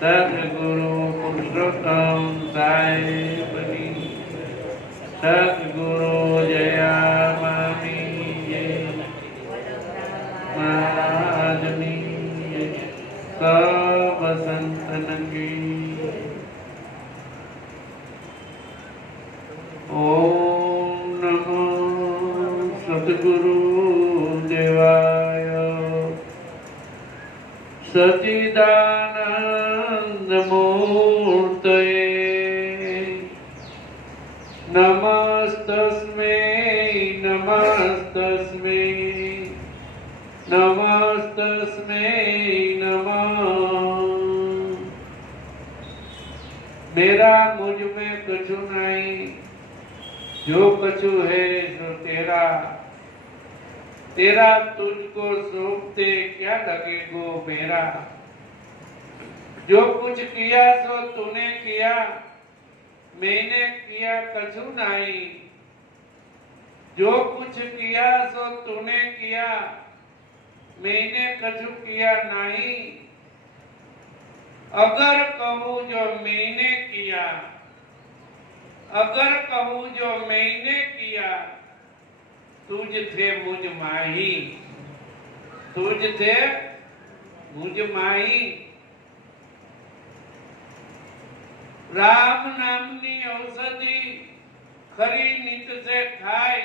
સદગુરુ પુરુષોત્તમ સાહેબની, સદગુરુ જયા મામી જય, મહારાજની જય, સબ સંતન કી ઓમ નમો સદગુરુ દેવાય સચિદાનંદ મૂર્તયે નમસ્તસ્મૈ નમસ્તસ્મૈ नमस्तस्मै नमः। मेरा मुझ में कछु नहीं, जो कछु है सो तेरा, तेरा तुझको सौंपते क्या लगेगो मेरा। जो कुछ किया सो तूने किया, मैंने किया कछु नहीं। जो कुछ किया सो तूने किया, मैंने कछु किया नहीं। अगर कहूँ जो मैंने किया, अगर कहूँ जो मैंने किया, तुझ थे मुझ माही, तुझ थे मुझ माही। राम नामनी औषधि खरी नित से खाई,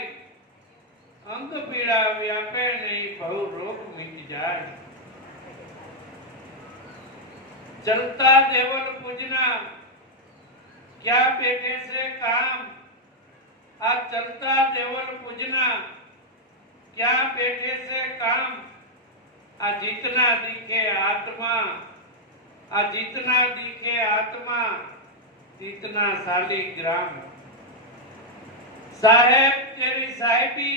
अंग पीड़ा व्यापे नहीं बहु रोग मिट जाए। चलता देवल पूजना क्या बैठे से काम, आज चलता देवल पूजना क्या बैठे से काम। आ जितना दिखे आत्मा, आ जितना दिखे आत्मा जितना शालिग्राम। साहेब तेरी साहेबी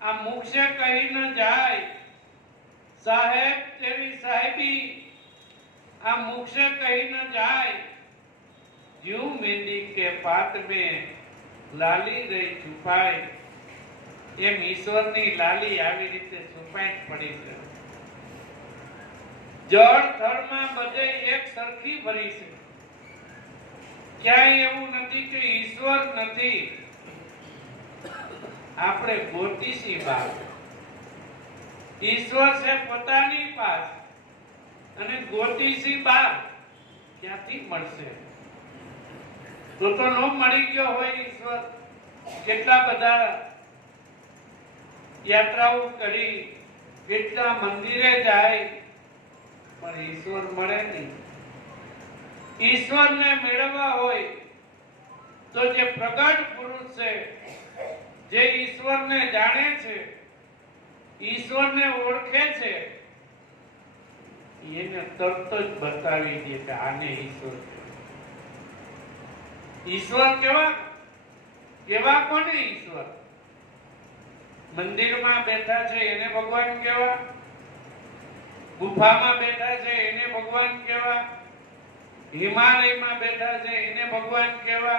आ मुख से कही न जाए, साहेब तेरी साहेबी आ मुख से कही न जाए। ज्यों मेहंदी के पात में लाली रही छुपाए, एम ईश्वरनी लाली આવી રીતે છુપાઈ પડી છે। જળ થળમાં બધે એક સરખી ભરી છે, ક્યાંય એવું નથી કે ઈશ્વર નથી। આપણે ગોતીશી બાપ, ઈશ્વર છે પોતાની પાસ, અને ગોતીશી બાપ ક્યાંથી મળશે? તો નો મળી ગયો હોય ઈશ્વર। કેટલા બધા યાત્રાઓ કરી, કેટલા મંદિરે જાય, પણ ઈશ્વર મળે નહીં। ઈશ્વરને મેળવવા હોય તો જે પ્રગટ પુરુષ છે, જે ઈશ્વરને જાણે છે, ઈશ્વરને ઓળખે છે, એને તરત જ બતાવી દે કે આને ઈશ્વર કહેવાય। ઈશ્વર કેવા કેવા કોને ઈશ્વર? મંદિરમાં બેઠા છે એને ભગવાન કેવા, ગુફામાં બેઠા છે એને ભગવાન કેવા, હિમાલયમાં બેઠા છે એને ભગવાન કેવા?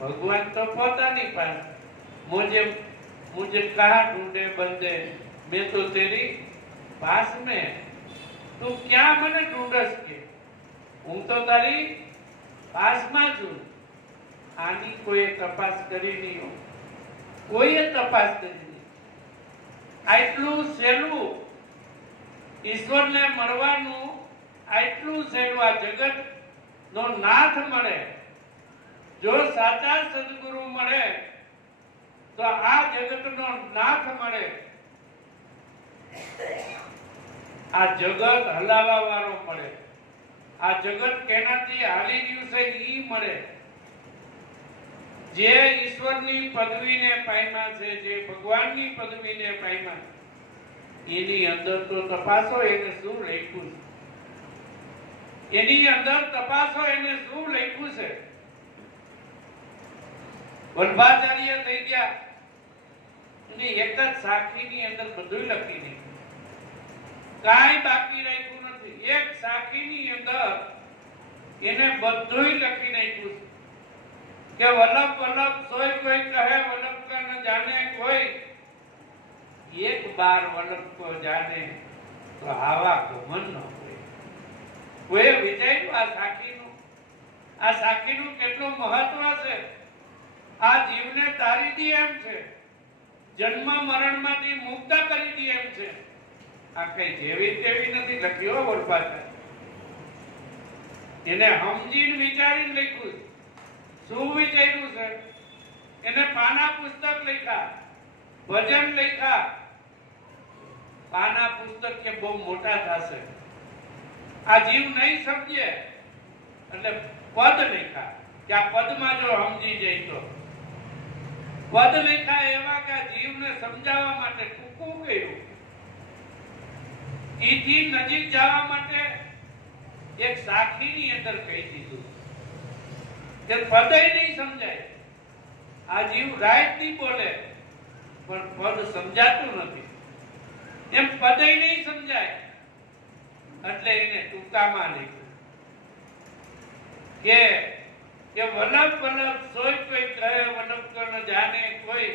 भगवान तो पता नहीं पास। मुझे मुझे कहा ढूंढे बंदे, मैं तो तेरी पास में, तू क्या मने ढूंढस के? हूँ तो तारी पास में छू। आनी कोई तपास करी नहीं हो, कोई तपास करी नहीं। आटलू सेलू ईश्वर ने मरवानू, आटलू सेलू आ जगत नो नाथ मळे। जो साचा सदगुरु मळे तो आ जगत नो नाथ मळे। आ जगत हलावा वारो मळे, आ जगत केनाथी हाली रह्युं छे ई मळे। जे ईश्वरनी पदवीने पाम्या छे, जे भगवाननी पदवीने पाम्या, एनी अंदर तो तपासो एने शुं लख्युं छे, एनी अंदर तपासो एने शुं लख्युं छे। वल्लभाचार्य થઈ ગયા અને એક જ સાખીની અંદર બધું લખી દીધું, કાઈ બાકી રાખ્યું નથી। એક સાખીની અંદર એને બધું લખી નાખ્યું કે વલ્લભ વલ્લભ સોય કોઈ કહે વલ્લભ કા ન જાણે કોઈ, एक बार वल्लभ को जाने तो आवा गमन न होए। કોઈ વિચાર્યું આ સાખીનું કેટલું મહત્વ છે? આ જીવને તારી દી એમ છે, જન્મ મરણમાંથી મુક્ત કરી દી એમ છે. આ કઈ જેવી તેવી નથી લખ્યો વડપાતા. એને સમજીને વિચારીને લખ્યું. શું વિચાર્યું છે? એને પાના પુસ્તક લખ્યા, ભજન લખ્યા. પાના પુસ્તક કે બહુ મોટા થશે, આ જીવ નહીં સમજે એટલે પદ લખ્યા કે આ પદમાં જો સમજી જાય તો. પદ લખ્યા એવા કે આ જીવને સમજાવવા માટે ટૂંકું કર્યું. ઈથી નજીક જવા માટે એક સાખીની અંદર કહી દીધું કે પદય નહીં સમજાય. આ જીવ રાઈટ નહીં બોલે પણ પદ સમજાતું નથી. એમ પદય નહીં સમજાય એટલે એને ટૂંકામાં લીધું કે વલ્લભ વલ્લભ સોય કોઈ કહે વલ્લભ કો ન જાને કોઈ,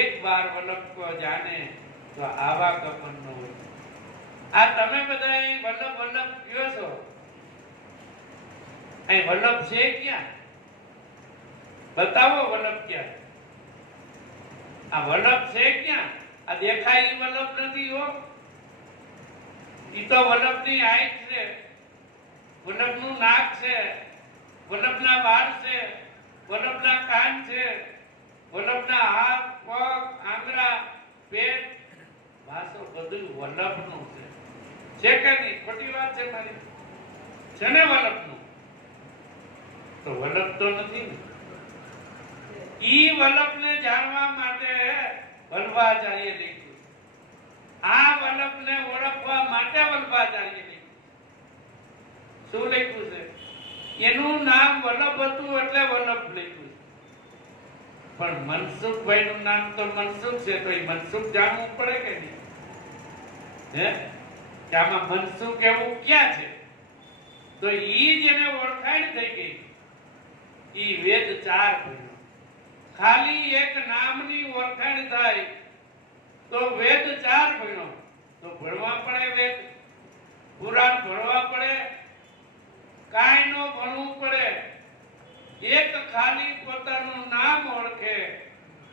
એક બાર વલ્લભ કો જાને તો આવા કપન ન હોય. આ તમે બધા અહીં વલ્લભ વલ્લભ કયો છો, અહીં વલ્લભ છે ક્યાં? બતાવો વલ્લભ ક્યાં? આ વલ્લભ છે ક્યાં? આ દેખાય એ વલ્લભ નથી હો. ઈ તો વલ્લભની આંખ છે, વલ્લભનું નાક છે, વલ્લભના વાળ છે, વલ્લભના કાન છે, વલ્લભના હાથ, પગ, આંગળા, પેટ, વાસો બધું વલ્લભનું છે. છે કે નહીં? ખોટી વાત છે મારી? છે ને વલ્લભનું? તો વલ્લભ તો નથી ને. ઈ વલ્લભને જાણવા માટે વલ્લભાચાર્ય લખ્યું. આ વલ્લભને ઓળખવા માટે વલ્લભાચાર્ય લખ્યું. શું લખ્યું છે? એનું નામ વલ્લભ હતું એટલે વલ્લભ લખ્યું. પણ મનસુખભાઈ નું નામ તો મનસુખ છે, તો એ મનસુખ જાણવું પડે કે નહીં? હે કે આમાં મનસુખ એવું ક્યાં છે? તો ઈ જેને ઓળખાણ થઈ ગઈ ઈ વેદ 4 ભણ્યો. ખાલી એક નામની ઓળખાણ થાય તો વેદ 4 ભણ્યો. તો ભણવા પડે વેદ, પુરાણ ભણવા પડે, કાંઈ નો ભણવું પડે. એક ખાલી પોતાનું નામ ઓળખે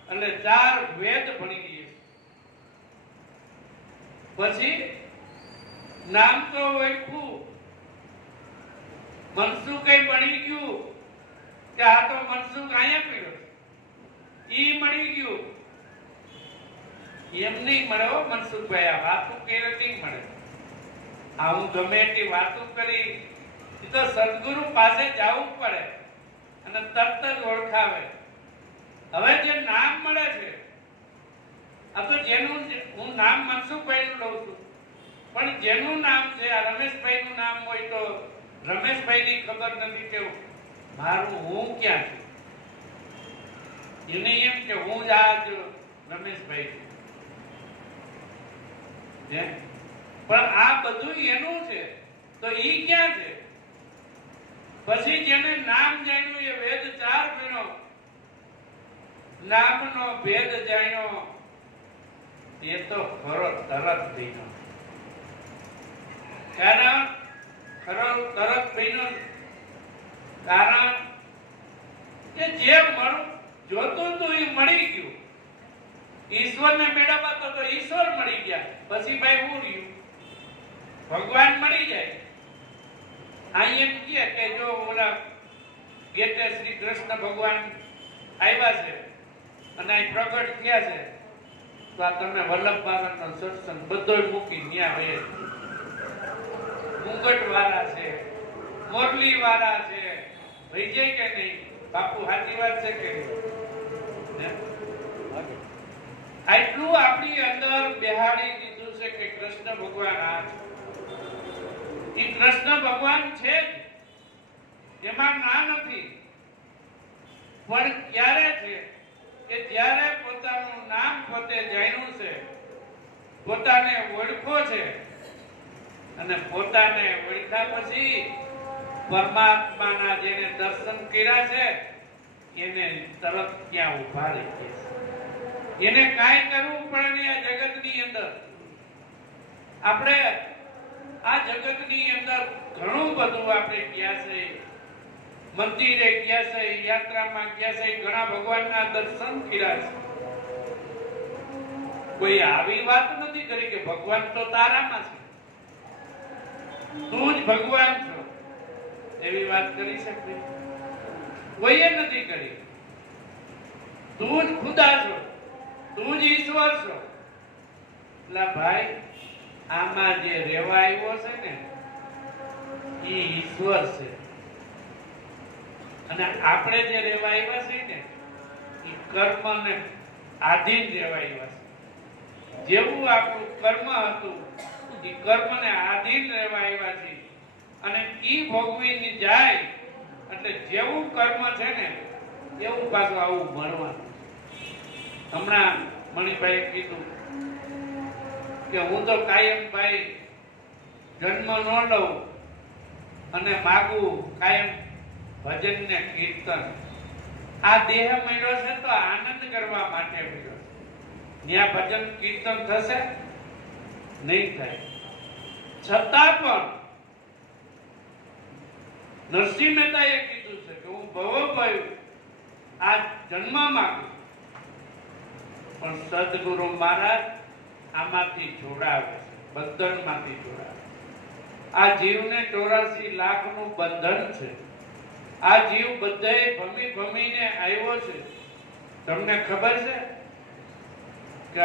એટલે 4 વેદ ભણી ગયે. પછી નામ તો ઓળખ્યું, મનસુખ બની ગયું કે આ તો મનસુખ અહીંયા પડ્યો, ઈ મળી ગયું. એમ નહીં મળે હો મનસુખભાઈ, આ વાતો કેવી નહીં મળે. આ હું ગમે એટલી વાતો કરી, એ તો સદગુરુ પાસે જવું પડે અને તરત જ ઓળખાવે. હવે જે નામ મળે છે, આ તો જેનું હું નામ મનસુખભાઈ નું લઉં છું, પણ જેનું નામ છે આ રમેશભાઈ નું નામ હોય તો રમેશભાઈ ની ખબર નથી કે મારું હું ક્યાં છું. એને એમ કે હું જ આજ રમેશભાઈ છું. પણ આ બધું એનું છે તો ઈ ક્યાં છે? પછી જેને નામ જાણ્યું એ વેદ 4 ભણ્યો, નામનો ભેદ જાણ્યો, એ તો ખરો તરત ભણ્યો. કારણ ખરો તરત ભણ્યો કારણ કે જે જોતું હતું એ મળી ગયું. ઈશ્વરને મેળવવા તો ઈશ્વર મળી ગયા. પછી ભાઈ હું રહ્યું? ભગવાન મળી જાય. આ એમ કે જો ઓલા ગેટે શ્રી કૃષ્ણ ભગવાન આવ્યા છે અને અહીં પ્રગટ થયા છે તો આ તમે વલ્લભ બાબાનો સત્સંગ બધોય મૂકી ન્યા હોય. મુંગટ વાળા છે, મોરલી વાળા છે, ભઈ જાય કે નહીં? બાપુ સાચી વાત છે કે નહીં? આટલું આપણી અંદર બેહાડી દીધું છે કે કૃષ્ણ ભગવાન આ છે. એ કૃષ્ણ ભગવાન છે જ, એમાં ના નથી. પણ ક્યારે છે કે જ્યારે પોતાનું નામ પોતે જાણ્યું છે, પોતાને ઓળખો છે અને પોતાને ઓળખ્યા પછી પરમાત્માના જેને દર્શન કર્યા છે એને તરત ક્યાં ઉભા રહી છે. એને કાંઈ કરવું પડે નહીં આ જગતની અંદર. આપણે આ જગતની અંદર ઘણું બધું આપણે ગયા છે, મંદિરે ગયા છે, યાત્રામાં ગયા છે, ઘણા ભગવાનના દર્શન કર્યા છે. કોઈ આવી વાત નથી કરી કે ભગવાન તો તારામાં છે, તું જ ભગવાન છો, એવી વાત કરી શકે? કોઈએ નથી કરી. તું જ ખુદા છો, તું જ ઈશ્વર છો. એટલે ભાઈ, આમાં જે રહેવા આવ્યો છે ને એ ઈશ્વર છે, અને આપણે જે રહેવા આવ્યા છે ને એ કર્મને આધીન રહેવા આવ્યા છે. જેવું આપણું કર્મ હતું એ કર્મને આધીન રહેવા આવ્યા છે, અને ઈ ભોગવીને જાય એટલે જેવું કર્મ છે ને એવું પાછું આવું મળવાનું. હમણાં મણિભાઈએ કીધું કે હું તો કાયમ ભાઈ જન્મ ન લઉં અને માગું કાયમ ભજન ને કીર્તન. આ દેહ મળ્યો છે તો આનંદ કરવા માટે મળ્યો છે. ત્યાં ભજન કીર્તન થશે નહીં થાય. છતાં પણ નરસિંહ મહેતાએ કીધું છે કે હું ભવભય આ જન્મ માંગુ, પણ સદગુરુ મહારાજ આમાંથી જોડાવે છે, બંધનમાંથી જોડાવે. આ જીવને 84 લાખનું બંધન છે. આ જીવ બધાએ ભમી ભમીને આવ્યો છે. તમને ખબર છે કે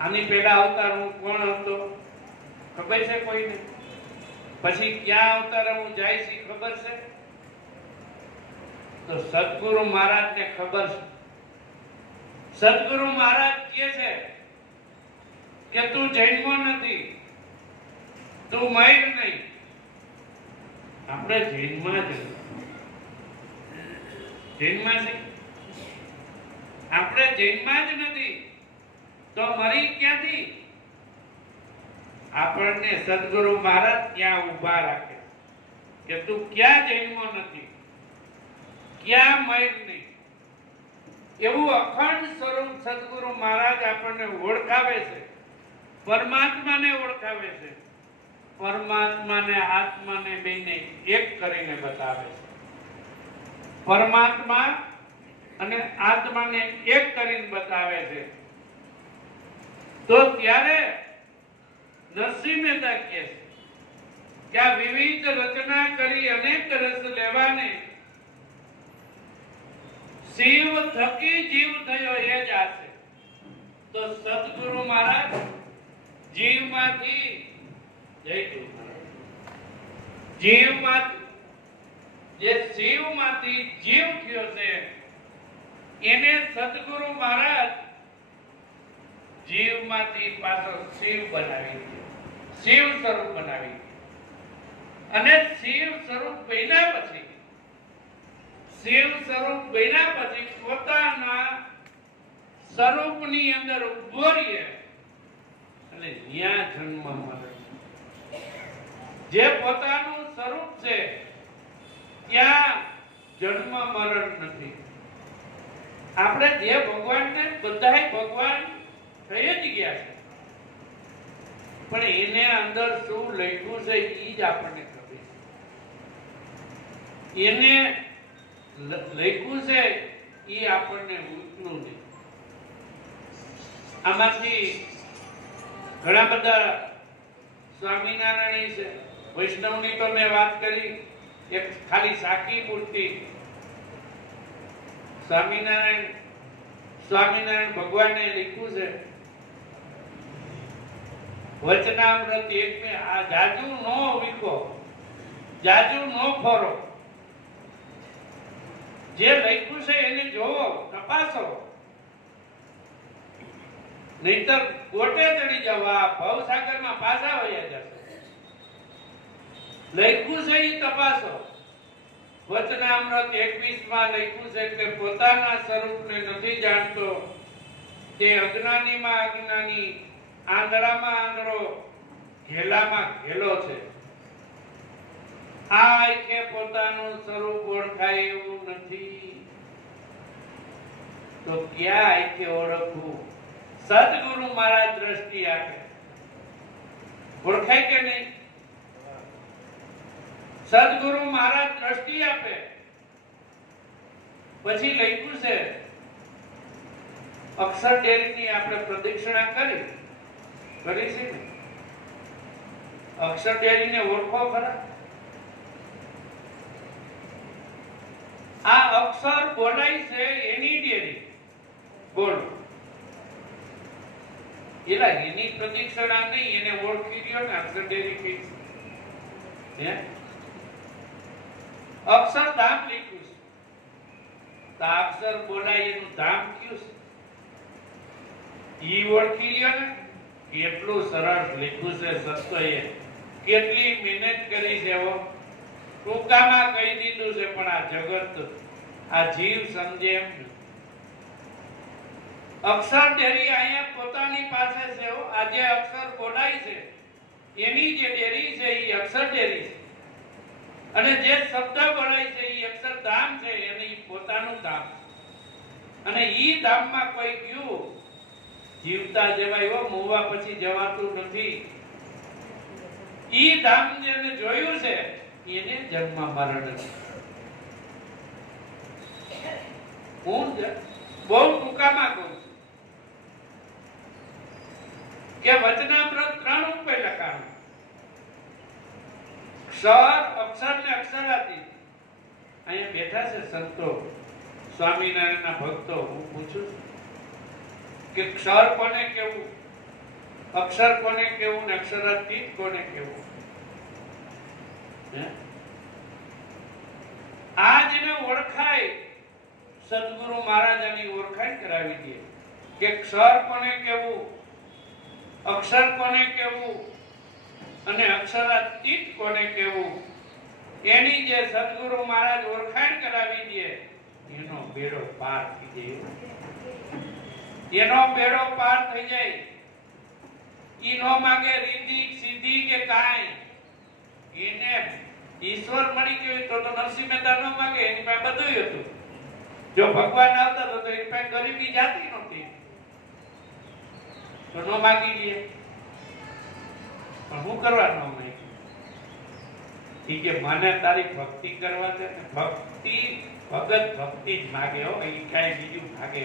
આની પહેલા અવતાર હું કોણ હતો? ખબર છે કોઈને? પછી ક્યાં અવતાર હું જાય છે ખબર છે? તો સદગુરુ મહારાજને ખબર છે. સદગુરુ મહારાજ કહે છે કે તું જન્મો નથી, તું મર નહીં. આપણે જન્મા જ જન્મા છે, આપણે જન્મા જ નથી તો મરી ક્યાંથી? આપણને સદગુરુ મહારાજ ત્યાં ઊભા રાખે કે તું ક્યાં જન્મો નથી, ક્યાં મર નહીં. એવું અખંડ સ્વરૂપ સદગુરુ મહારાજ આપણને ઓળખાવે છે, પરમાત્માને ઓળખાવે છે, પરમાત્માને આત્માને બેને એક કરીને બતાવે છે. પરમાત્મા અને આત્માને એક કરીને બતાવે છે. તો ત્યારે નરસિંહ મહેતા કહે છે કે આ વિવિધ રચના કરી અનેક રસ લેવાને શિવ થકી જીવ થયો એ જ આશે. તો સદગુરુ મહારાજ જીવમાંથી જે શિવમાંથી જીવ થયો છે એને સદગુરુ મહારાજ જીવમાંથી પાછો શિવ બનાવી દે, શિવ સ્વરૂપ બનાવી. અને શિવ સ્વરૂપ બન્યા પછી પોતાના સ્વરૂપની અંદર ઉભો રહીએ અને ત્યાં જન્મ મળે. જે પોતાનું સ્વરૂપ છે ત્યાં જન્મ મરણ નથી. આપણે જે ભગવાનને બધાય ભગવાન થઈ જ ગયા છે, પણ એને અંદર શું લખ્યું છે એ જ આપણને ખબર છે. એને લખ્યું છે એ આપણને ઉતરું નહીં. આમાંથી ઘણા બધા સ્વામિનારાયણ છે, વૈષ્ણવની તો મેં વાત કરી, એક ખાલી સાખી પૂરતી. સ્વામિનારાયણ ભગવાને લખ્યું છે વચનામૃત 1 આ જાજુ નો વિકો, જાજુ નો ફરો. જે લખ્યું છે એને જોવો, તપાસો, નહીતર કોટે ચડી જવા ભવસાગરમાં પાછા વયા જશે. લખ્યું છે એ તપાસો. વચનામૃત 21 માં લખ્યું છે કે પોતાના સ્વરૂપને નથી જાણતો તે અજ્ઞાનીમાં અજ્ઞાની, આંધળામાં આંધળો, ઘેલામાં ઘેલો છે. આ કે પોતાનું સ્વરૂપ ઓળખાય એવું નથી તો ક્યાં કે ઓળખવું? સદગુરુ મહારાજ દ્રષ્ટિ આપે. ઓળખાય કે નહીં? સદગુરુ મહારાજ દ્રષ્ટિ આપે પછી લખ્યું છે અક્ષર ડેરીની આપણે પ્રદક્ષિણા કરી છે ને? અક્ષર ડેરીને ઓળખો ખરા? આ અક્ષર બોલાય છે એની ડેરી બોલો એલા એની પ્રદક્ષિણા નહીં, એને ઓળખી ગયો ને અક્ષર ડેરી ફિક્સ હે? અક્ષરધામ લખ્યું છે તો અક્ષર બોલાય એનું ધામ કયું છે ઈ ઓળખી લ્યો ને. કેટલું સરસ લખ્યું છે સત્સંગે, કેટલી મહેનત કરી છે. ટૂંકામાં કહી દીધું છે પણ આ જગત આ જીવ સમજે એમ. અક્ષર ડેરી અહીંયા પોતાની પાસે છે. આ જે અક્ષર બોલાય છે એની જે ડેરી છે એ અક્ષર ડેરી છે, અને જે શબ્દ બોલાય છે એ અક્ષરધામ છે, એને પોતાનું ધામ. અને ઈ ધામમાં કોઈ ગયું જીવતા જવાય મોવા પછી જવાતું નથી. ઈ ધામ જેને જોયું છે એને જન્મ મરણ. હું બહુ ટૂંકામાં કહું છું કે વચનામૃત 3 ઉપર લખાણું. ક્ષર અક્ષર ને અક્ષરાતી. અહીંયા બેઠા છે સંતો સ્વામિનારાયણના ભક્તો. હું પૂછું કે ક્ષર કોને કેવું, અક્ષર કોને કેવું ને અક્ષરાતીત કોને કેવું? આ જેને ઓળખાય સદગુરુ મહારાજાની ઓળખાણ કરાવી દે કે ક્ષર કોને કેવું, અક્ષર કોને કેવું અને અક્ષરાતીત કોને કેવું, એની જે સદગુરુ મહારાજ ઓળખાણ કરાવી દે એનો બેડો પાર થઈ જાય. એનો બેડો પાર થઈ જાય. ઈ નો માંગે રીતિ સીધી કે કાઈ. એને ઈશ્વર મળી ગયો તો નરસિંહ મહેતા નો માંગે, એની પાસે બધું હતું. જો ભગવાન આવતા તો એની પાસે ગરીબી જાતી નહોતી તો નો માંગી લે. પણ હું કરવા ન માંગી? ઈ કે મને તારી ભક્તિ કરવા દે. ભક્તિ ભગત ભક્તિ જ માગે હો, એ કઈ બીજું માગે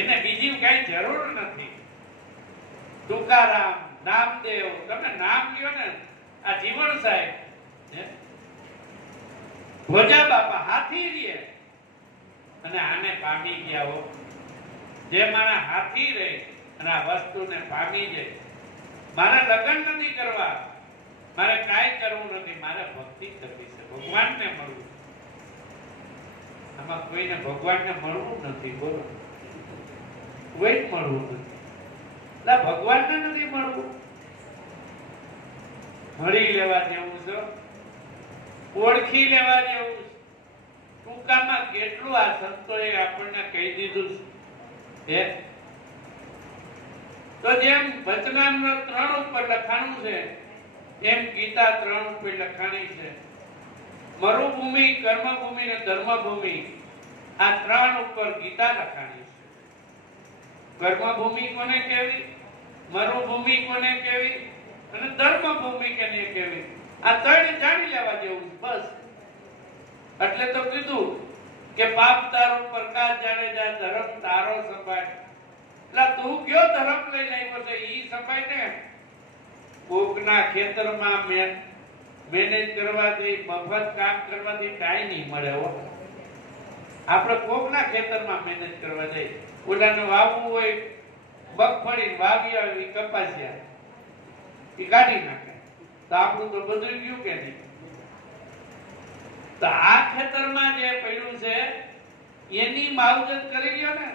એને બીજી કઈ જરૂર નથી. તુકારામ, નામદેવ, તમે નામ લ્યો ને, આ જીવન સાહેબ, ભોજા બાપા હાથી રે અને આને પામી ગયા હો. જે મારા હાથી રહે અને આ વસ્તુને પામી જાય. મારે લગ્ન નથી કરવા, મારે કાંઈ કરવું નથી, મારે ભક્તિ કરવી છે, ભગવાનને મળવું. આમાં કોઈને ભગવાનને મળવું નથી. બોલો, કોઈ મળવું નથી. ભગવાનને નથી મળવું, મળી લેવા જેવું છે, ઓળખી લેવા જેવું છે. ટૂંકામાં કેટલું આ સંતોએ આપણને કહી દીધું છે. તો જેમ વચનામૃત 3 ઉપર લખાણું છે એમ ગીતા 3 ઉપર લખાણી છે. મરુભૂમિ, કર્મભૂમિ અને ધર્મભૂમિ, આ 3 ઉપર ગીતા લખાણી છે. કર્મભૂમિ કોને કહેવી, મરુભૂમિ કોને કહેવી અને ધર્મભૂમિ કોને કહેવી, આ 3 જાણી લેવા જેવું બસ. એટલે તો કીધું કે પાપ તારો પ્રકાશ જાણેજા, ધર્મ તારો સંભાળ. એટલે તું કયો ધર્મ લઈને આવ્યો છે ઈ સંભાળ ને. કોકના ખેતરમાં મેનેજ કરવાથી, મફત કામ કરવાથી કાંઈ નહીં મળે હો. આપણે કોકના ખેતરમાં મહેનત કરવા જઈએ. ઓલાને વાવવું હોય મગફળી, વાવી આવી કપાસિયા એ કાઢી નાખે તો આપણું તો બધું ગયું કે નહીં? તો આ ખેતરમાં જે પડ્યું છે એની માવજત કરી લ્યો ને,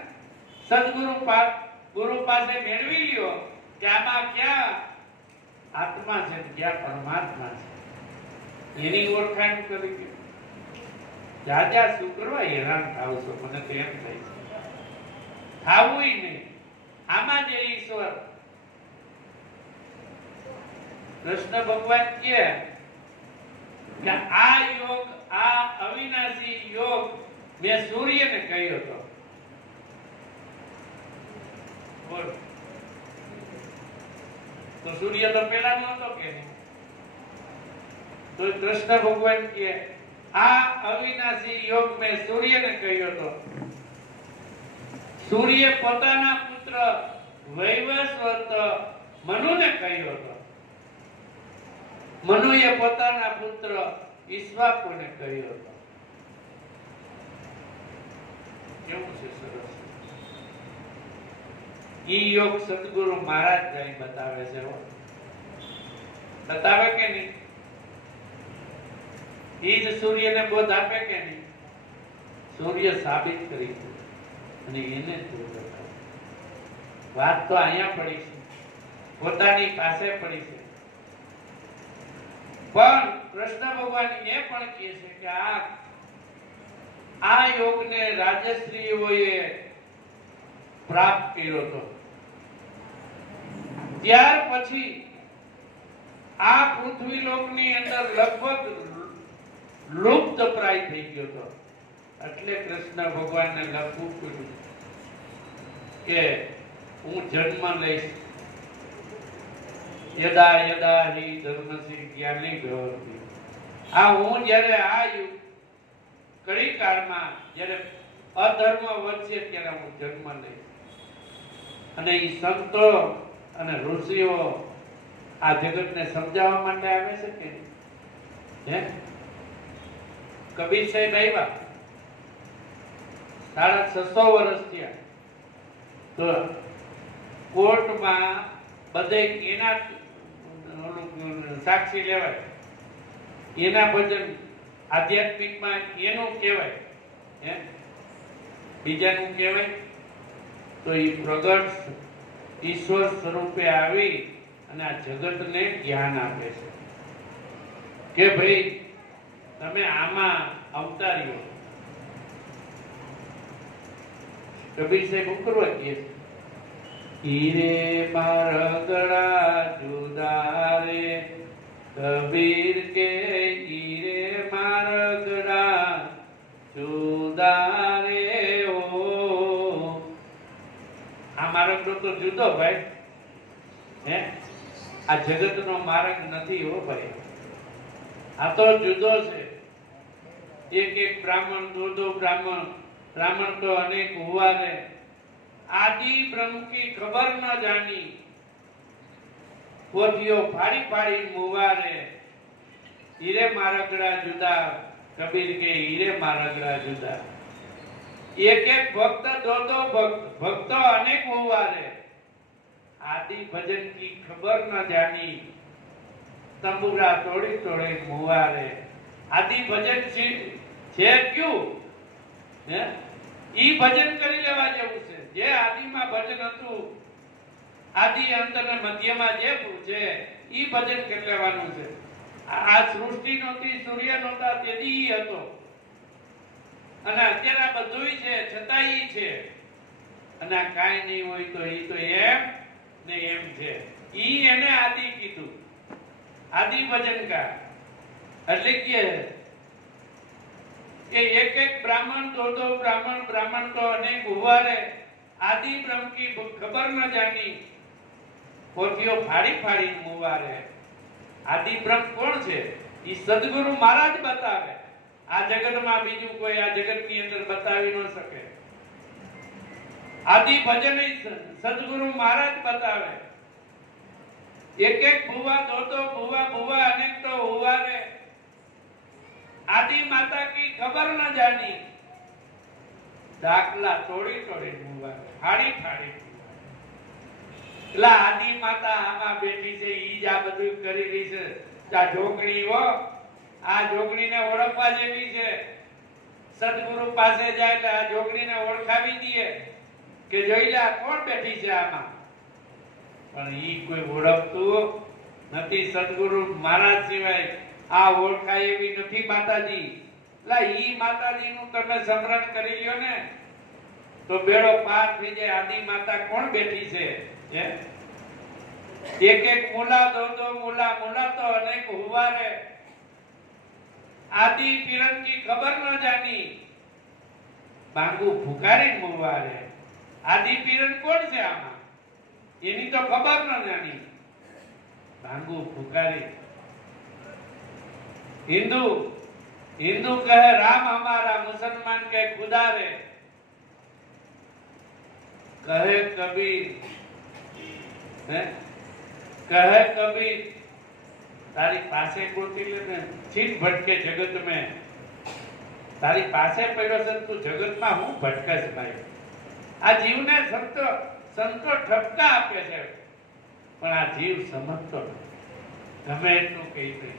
ગુરુ પાસે મેળવી લ્યો કે આમાં ક્યાં આત્મા છે, ક્યાં પરમાત્મા છે, એની ઓળખાણ કરી લ્યો. જાજા શું કરવા હેરાન થાવ છો? મને તો એમ થાય છે થાવું નહીં. આમાં જે ઈશ્વર કૃષ્ણ ભગવાન કે આ યોગ, આ અવિનાશી યોગ મેં સૂર્યને કહ્યો હતો. બોલ, તો સૂર્ય તો પેલા નહોતો કે નહીં? તો કૃષ્ણ ભગવાન કે આ અવિનાશી યોગ મેં સૂર્યને કહ્યો હતો. સૂર્ય પોતાના પુત્ર વૈવસ્વત મનુને કહ્યો હતો. મનુએ પોતાના પુત્ર ઈક્ષ્વાકુને કહ્યો હતો. કેવું છે સરસ! ઈ યોગ સદગુરુ મહારાજ જઈ બતાવે છે. બતાવે કે નહીં? ઈ જ સૂર્યને બોધ આપે કે નહીં? સૂર્ય સાબિત કરી છે અને એને વાત તો અહીંયા પડી છે, પોતાની પાસે પડી છે. પણ કૃષ્ણ ભગવાન એ પણ કહે છે કે આ યોગને રાજશ્રીઓએ પ્રાપ્ત કર્યો હતો. ત્યાર પછી આ પૃથ્વી લોકની અંદર લગભગ લુપ્ત પ્રાય થઈ ગયો હતો. એટલે કૃષ્ણ ભગવાનને લખવું પડ્યું કે હું જન્મ લઈશ. યદા યદા હિ ધર્મસિંહ જ્ઞાની ભવતિ. આ હું જ્યારે આ યુગ કળી કાળમાં જ્યારે અધર્મ વધશે ત્યારે હું જન્મ લઈશ. અને એ સંતો અને ઋષિઓ આ જગતને સમજાવવા માટે આવે છે કે હે કબીર સાહેબ આવ્યા 650 વર્ષ થયા તો કોર્ટમાં બધે એના સાક્ષી લેવાય, એના ભજન આધ્યાત્મિકમાં એનું કહેવાય, હે બીજાનું કહેવાય. તો એ પ્રગટ ઈશ્વર સ્વરૂપે આવી અને આ જગતને જ્ઞાન આપે છે કે ભાઈ તમે આમાં અવતાર્યો. કબીર સાહેબ ઉપરવા કહે છે હીરે મારા ગળા જુદા રે કબીર કે હીરે મારા ગળા જુદા રે ઓ. આ માર્ગ તો જુદો ભાઈ, હે આ જગતનો માર્ગ નથી હો ભાઈ. આ તો જુદો છે. એક એક બ્રાહ્મણ દો બ્રાહ્મણ, બ્રાહ્મણ તો અનેક હુआ રે. आदि ब्रह्म की खबर न जानी पोथियो फाड़ी फाड़ी मुवारे. हीरे मारगड़ा जुदा कबीर के हीरे मारगड़ा जुदा. एक एक भक्त दो भक्त, भक्तों अनेक हुआ रे. आदि भजन की खबर न जानी तंबूरा तोड़ी तोड़े मुवारे. आदि भजन छे क्यों? ई भजन करी लेवा जेवुं छे. जे आदिમાં ભજન હતું, આદિ અંત અને મધ્યમાં જે છે ઈ ભજન કરી લેવાનું છે. આ સૃષ્ટિ નહોતી, સૂર્ય નહોતા તેથી ઈ હતો અને અત્યારે આ બધુંય છે છતાં ઈ છે. અને આ કાંઈ નહીં હોય તો ઈ તો એમ ને એમ છે. ઈ એને આદિ કીધું, આદિ ભજનકાર. એટલે કે एक एक ब्राह्मण दो ब्राह्मण, ब्राह्मण तो अनेक हुआ रे. आदि ब्रह्म की खबर न जानी पोथियो फाड़ी फाड़ी मुवा रे. आदि ब्रह्म कोण छे? ई सद्गुरु महाराज बतावे. आ जगत में बीजू कोई आ जगत की अंदर बतावी न सके. आदि भजन सद्गुरु महाराज बतावे. एक एक भुवा दो भुवा भुवा अनेक तो हुआ रे. आदि माता की खबर न जानी दाखला तोड़ी तोड़ी मुवा फाड़ी फाड़ी. એટલે આદિ માતા આમાં બેઠી છે, ઈ જ આ બધું કરી રહી છે. આ જોગણી હો, આ જોગણીને ઓળખવા જેવી છે. સદગુરુ પાસે જાય એટલે આ જોગણીને ઓળખાવી દઈએ કે જોઈ લે કોણ બેઠી છે આમાં. પણ ઈ કોઈ ઓળખતું નથી. સદગુરુ મહારાજ સિવાય આ ઓળખાય એવી નથી માતાજી. એટલે ઈ માતાજીનું તમે સ્મરણ કરી લ્યો ને તો બેડો પાર થઈ જાય. આદિ માતા કોણ બેઠી છે? एक एक मूला दो मूला, मूला तो अनेक हुआ रे. आदि पीरन की खबर न जानी बांगू फुकारी मुवा रे. आदि पीरन कोण છે આમાં? એની તો ખબર ન જાણી. ભાંગુ ફુકારી। हिंदू हिंदू कहे राम हमारा, मुसलमान कहे खुदा रे। कहे कबीर कहे कबीर तारी पासे गोती ले छीन भटके जगत में, तारी पासे पड्यो છે તું જગતમાં હું ભટકે છે ભાઈ। આ જીવને સંતો સંતો ઠપકા આપે છે, પણ આ જીવ સમજતો નથી। ગમે એટલું કહી દે,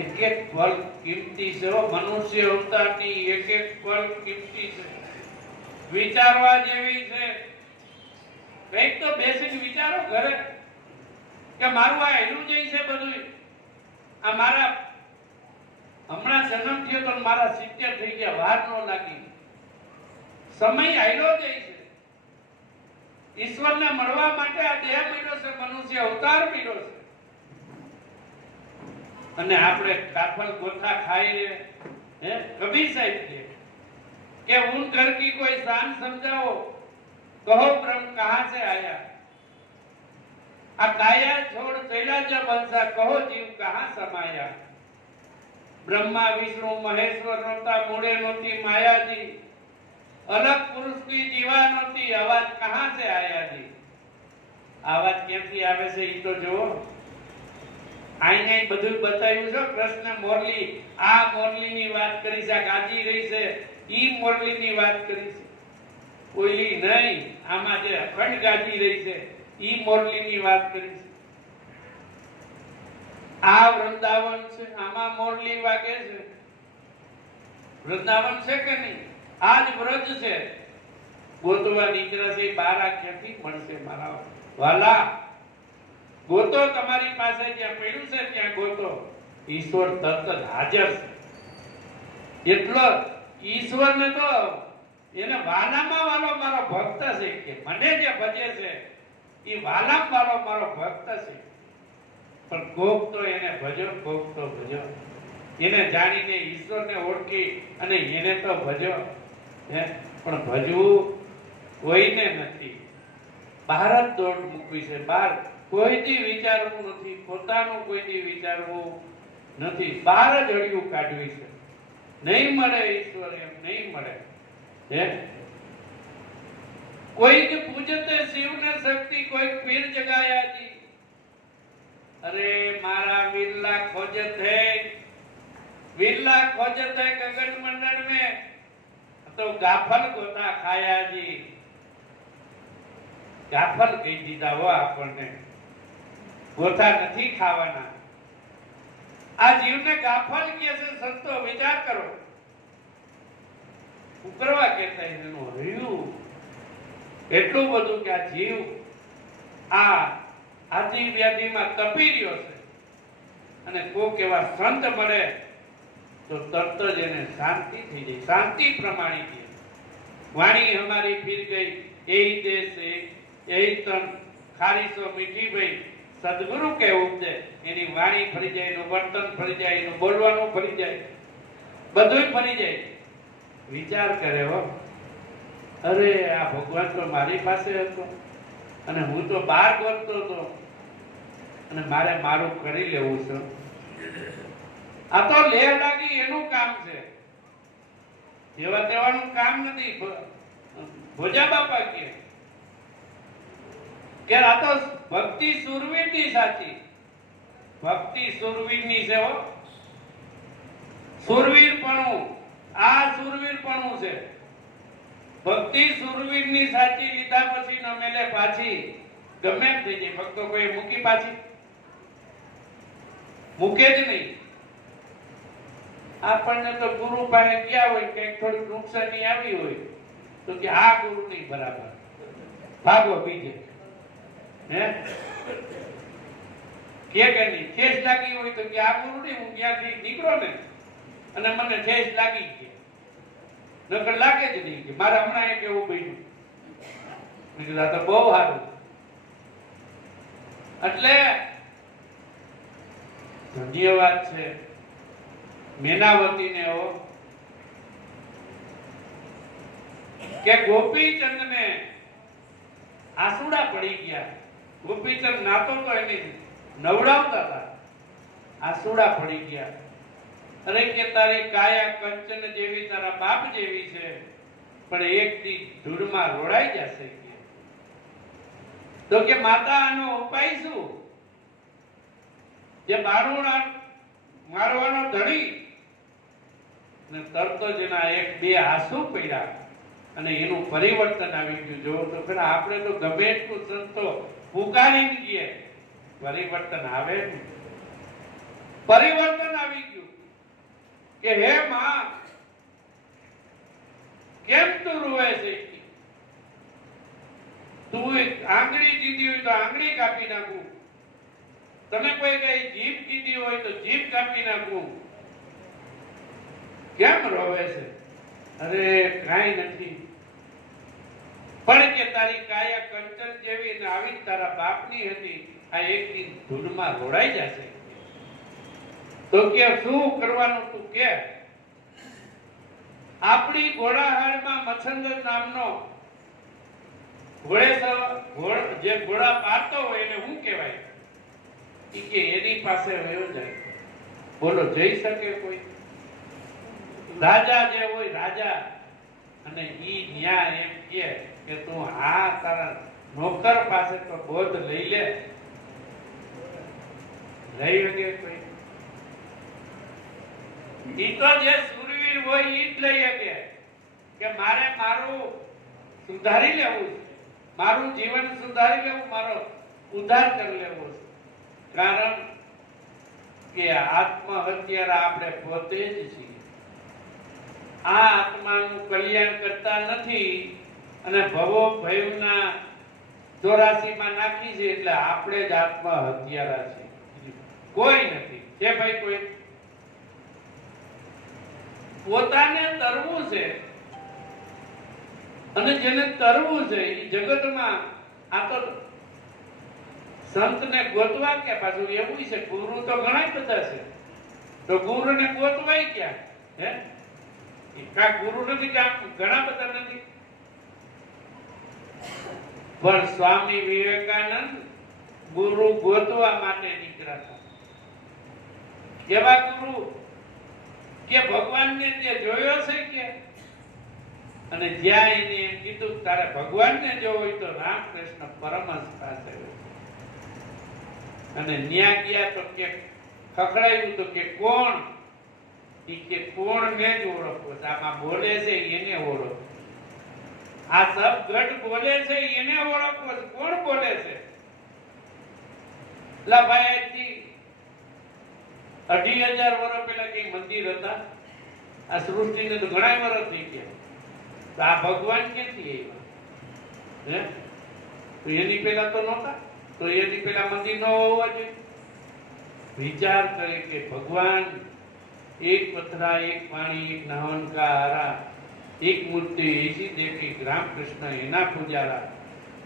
એક એક પલ કિંમતી છે। મનુષ્ય અવતારની એક એક પલ કિંમતી છે, વિચારવા જેવી છે। કઈક તો બેસીને વિચારો ઘરે કે મારું આ હેલું જઈ છે બધું। આ મારા હમણાં જન્મ થયો તો મારા 70 થઈ ગયા, વાર ન લાગી, સમય આયલો જાય છે। ઈશ્વરને મળવા માટે આ દેહ મળ્યો છે, મનુષ્ય અવતાર મળ્યો છે, અને આપણે કાફલ ગોથા ખાઈ રે। કબીર સાહેબ કે उन घर की कोई शान समझाओ, कहो ब्रह्म कहां से आया। आ काया छोड़ चला जब हंसा, कहो जीव कहां समाया। ब्रह्मा विष्णु महेश्वर नोता, मूड़े नोती माया जी, अलग पुरुष की जीवा नोती, आवाज कहां से आया जी। आवाज क्यांथी आवे छे ई तो जो आईने બધું બતાવ્યું છે। કૃષ્ણ મોરલી, આ મોરલીની વાત કરી છે, ગાજી રહી છે ઈ મોરલીની વાત કરી છે, ઓઈલી નહીં, આમાં જે અખંડ ગાજી રહી છે ઈ મોરલીની વાત કરી છે। આ વૃંદાવન છે, આમાં મોરલી વાગે છે। વૃંદાવન છે કે નહીં? આજ વ્રજ છે। ગોતવા નીકળ્યા છે, બારા ક્યાંથી મળશે મારા વાલા। ગોતો, તમારી પાસે જ્યાં પડ્યું છે ત્યાં ગોતો। ઈશ્વર તરત જ હાજર છે। એટલો ઈશ્વરને તો એને વાલામાં વાલો મારો ભક્ત છે, કે મને જે ભજે છે એ વાલામાં વાલો મારો ભક્ત છે। પણ કોક તો એને ભજો, કોક તો ભજો, એને જાણીને ઈશ્વરને ઓળખી અને એને તો ભજો। પણ ભજવું કોઈને નથી, બહાર જ દોડ મૂકવી છે। બહાર કોઈથી વિચારવું નથી, પોતાનું કોઈથી વિચારવું નથી, બહાર જ હળિયું કાઢવી છે। નહીં મળે ઈશ્વર, એમ નહીં મળે। કોઈક પૂજતે શિવને શક્તિ, કોઈક પીર જગાયા જી। अरे मारा विरला खोजत है, विरला खोजत है गगन मंडल में, तो गाफल गोता खाया जी। गाफल कही दीधा हो आपने, गोता नहीं खावाना। आ जीव ने गाफल किया से संतो विचार करो। उकरवा कहता है एनो हरियु એટલું બધું કે આ જીવ આ આદિ વ્યાધિમાં તપી રહ્યો છે, અને કોક એવા સંત મળે તો તરત જ એને શાંતિ થઈ જાય। શાંતિ પ્રમાણી છે। વાણી हमारी फिर गई, यही देश यही तन, खारीसो मीठी भई, सदगुरु के उपदेश। એની વાણી ફરી જાય, એનું વર્તન ફરી જાય, એનું બોલવાનું ફરી જાય, બધું ફરી જાય। વિચાર કરે હો, અરે આ ભગવાન તો મારી પાસે હતો અને હું તો બહાર ગોતતો હતો, અને મારે મારું કરી લેવું છે। આ તો લેહ લાગી એનું કામ છે, જેવા તેવાનું કામ નથી। ભોજા બાપા કે આ તો ભક્તિ સુરવીરની સાચી, ભક્તિ સુરવીરની છે હો। સુરવીરપણું, આ સુરવીરપણું છે। ભક્તિ સુરવીરની સાચી, લીધા પછી ન મેલે પાછી, ગમે થઈ જાય। ભક્તો કોઈ મૂકી પાછી મૂકે જ નહીં। આપણને તો ગુરુ પાસે ગયા હોય, કઈક થોડીક નુકસાની આવી હોય તો કે આ ગુરુ નહીં બરાબર, ભાગો બીજે। કે નહીં ઠેસ લાગી હોય તો કે આ ગુરુ નહીં, હું ક્યાંથી નીકળો ને અને મને ઠેસ લાગી ગઈ, નકર લાગે જ નહીં। કે મારે હમણાં એક એવું બન્યું, મેં કીધું આ તો બહુ સારું। એટલે ધન્યવાદ છે મેનાવતીને હો, કે ગોપીચંદને આસુડા પડી ગયા। ગોપીચંદ નાતો તો એની નવડાવતા હતા, આસુડા પડી ગયા. અરે કે તારી કાયા કંચન જેવી, તારા બાપ જેવી છે, પણ એક દી ધૂળમાં રોડાઈ જશે કે. તો કે માતા આનો ઉપાય શું? જે બારુણા મારવાનો ધડી ને તરત જ એના એક બે આંસુ પડ્યા અને એનું પરિવર્તન આવી ગયું. જો તો ખરા, આપણે તો ગમે એટલું સંતો પુકારીને કહીએ, પરિવર્તન આવે ને. પરિવર્તન આવી ગયું કે હે માં, કેમ તું રોવે છે? તું આંગળી દીધી હોય તો આંગળી કાપી નાખું, તમે કોઈ કઈ જીભ કીધી હોય તો જીભ કાપી નાખું, કેમ રોવે છે? અરે કાઈ નથી, પણ કે તારી કાયા કંચન જેવી ને આવી તારા બાપની હતી, આ એક દિન ધૂળમાં રોડાઈ જશે. તો કે શું કરવાનું તું કે? આપણી ઘોડાહારમાં મચ્છંદર નામનો જે ઘોડા પારતો હોય એને શું કહેવાય? કે એની પાસે વયો જાય. બોલો, જઈ શકે કોઈ? રાજા જે હોય રાજા, અને ઈ ન્યા એમ કે તું આ તારા નોકર પાસે તો બોધ લઈ લે, લઈ શકે કોઈ? ઈ તો જે સુરવીર હોય ઈ જ લઈ શકે કે મારે મારું સુધારી લેવું છે, મારું જીવન સુધારી લેવું, મારો ઉદ્ધાર કરી લેવો છે. કારણ કે આત્મહત્યારા આપણે પોતે જ છીએ. આ આત્માનું કલ્યાણ કરતા નથી અને ભવો ભયના 84 માં નાખી છે, એટલે આપણે જ આત્મહત્યારા છીએ, કોઈ નથી. છે ભાઈ કોઈ? પોતાને તરવું છે, અને જેને તરવું છે એ જગતમાં આ તો સંતને ગોતવા ક્યાં? પાછું એવું છે, ગુરુ તો ઘણા બધા છે, તો ગુરુને ગોતવાય ક્યાં? હે, કા ગુરુ નથી કે ઘણા બધા નથી? પણ સ્વામી વિવેકાનંદ ગુરુ ગોતવા માટે નીકળ્યા હતા. કેવા ગુરુ? કે ભગવાનને તે જોયો છે કે, અને જ્યાં એને એમ કીધું તારે ભગવાનને જોવો હોય તો રામકૃષ્ણ પરમહંસ પાસે, અને ન્યા ગયા તો કે ખખડાયું તો કે કોણ? ઈ કે કોણ ને જ ઓળખો, આમાં બોલે છે એને ઓળખો, આ સબ ગઢ બોલે છે એને ઓળખો, કોણ બોલે છે? લા ભાઈ, 2500 વર્ષ પહેલા કઈ મંદિર હતા? આ સૃષ્ટિને તો ઘણા વર્ષ થઈ ગયા, તો આ ભગવાન ક્યાંથી આવ્યા? હે, તો એની પહેલા તો નહોતા, તો એની પહેલા મંદિર ન હોવા જોઈએ. વિચાર કરે કે ભગવાન એક પથરા, એક પાણી, એક નહન કા હારા, એક મૂર્તિ એસી દેખી, રામકૃષ્ણ એના પૂજારા,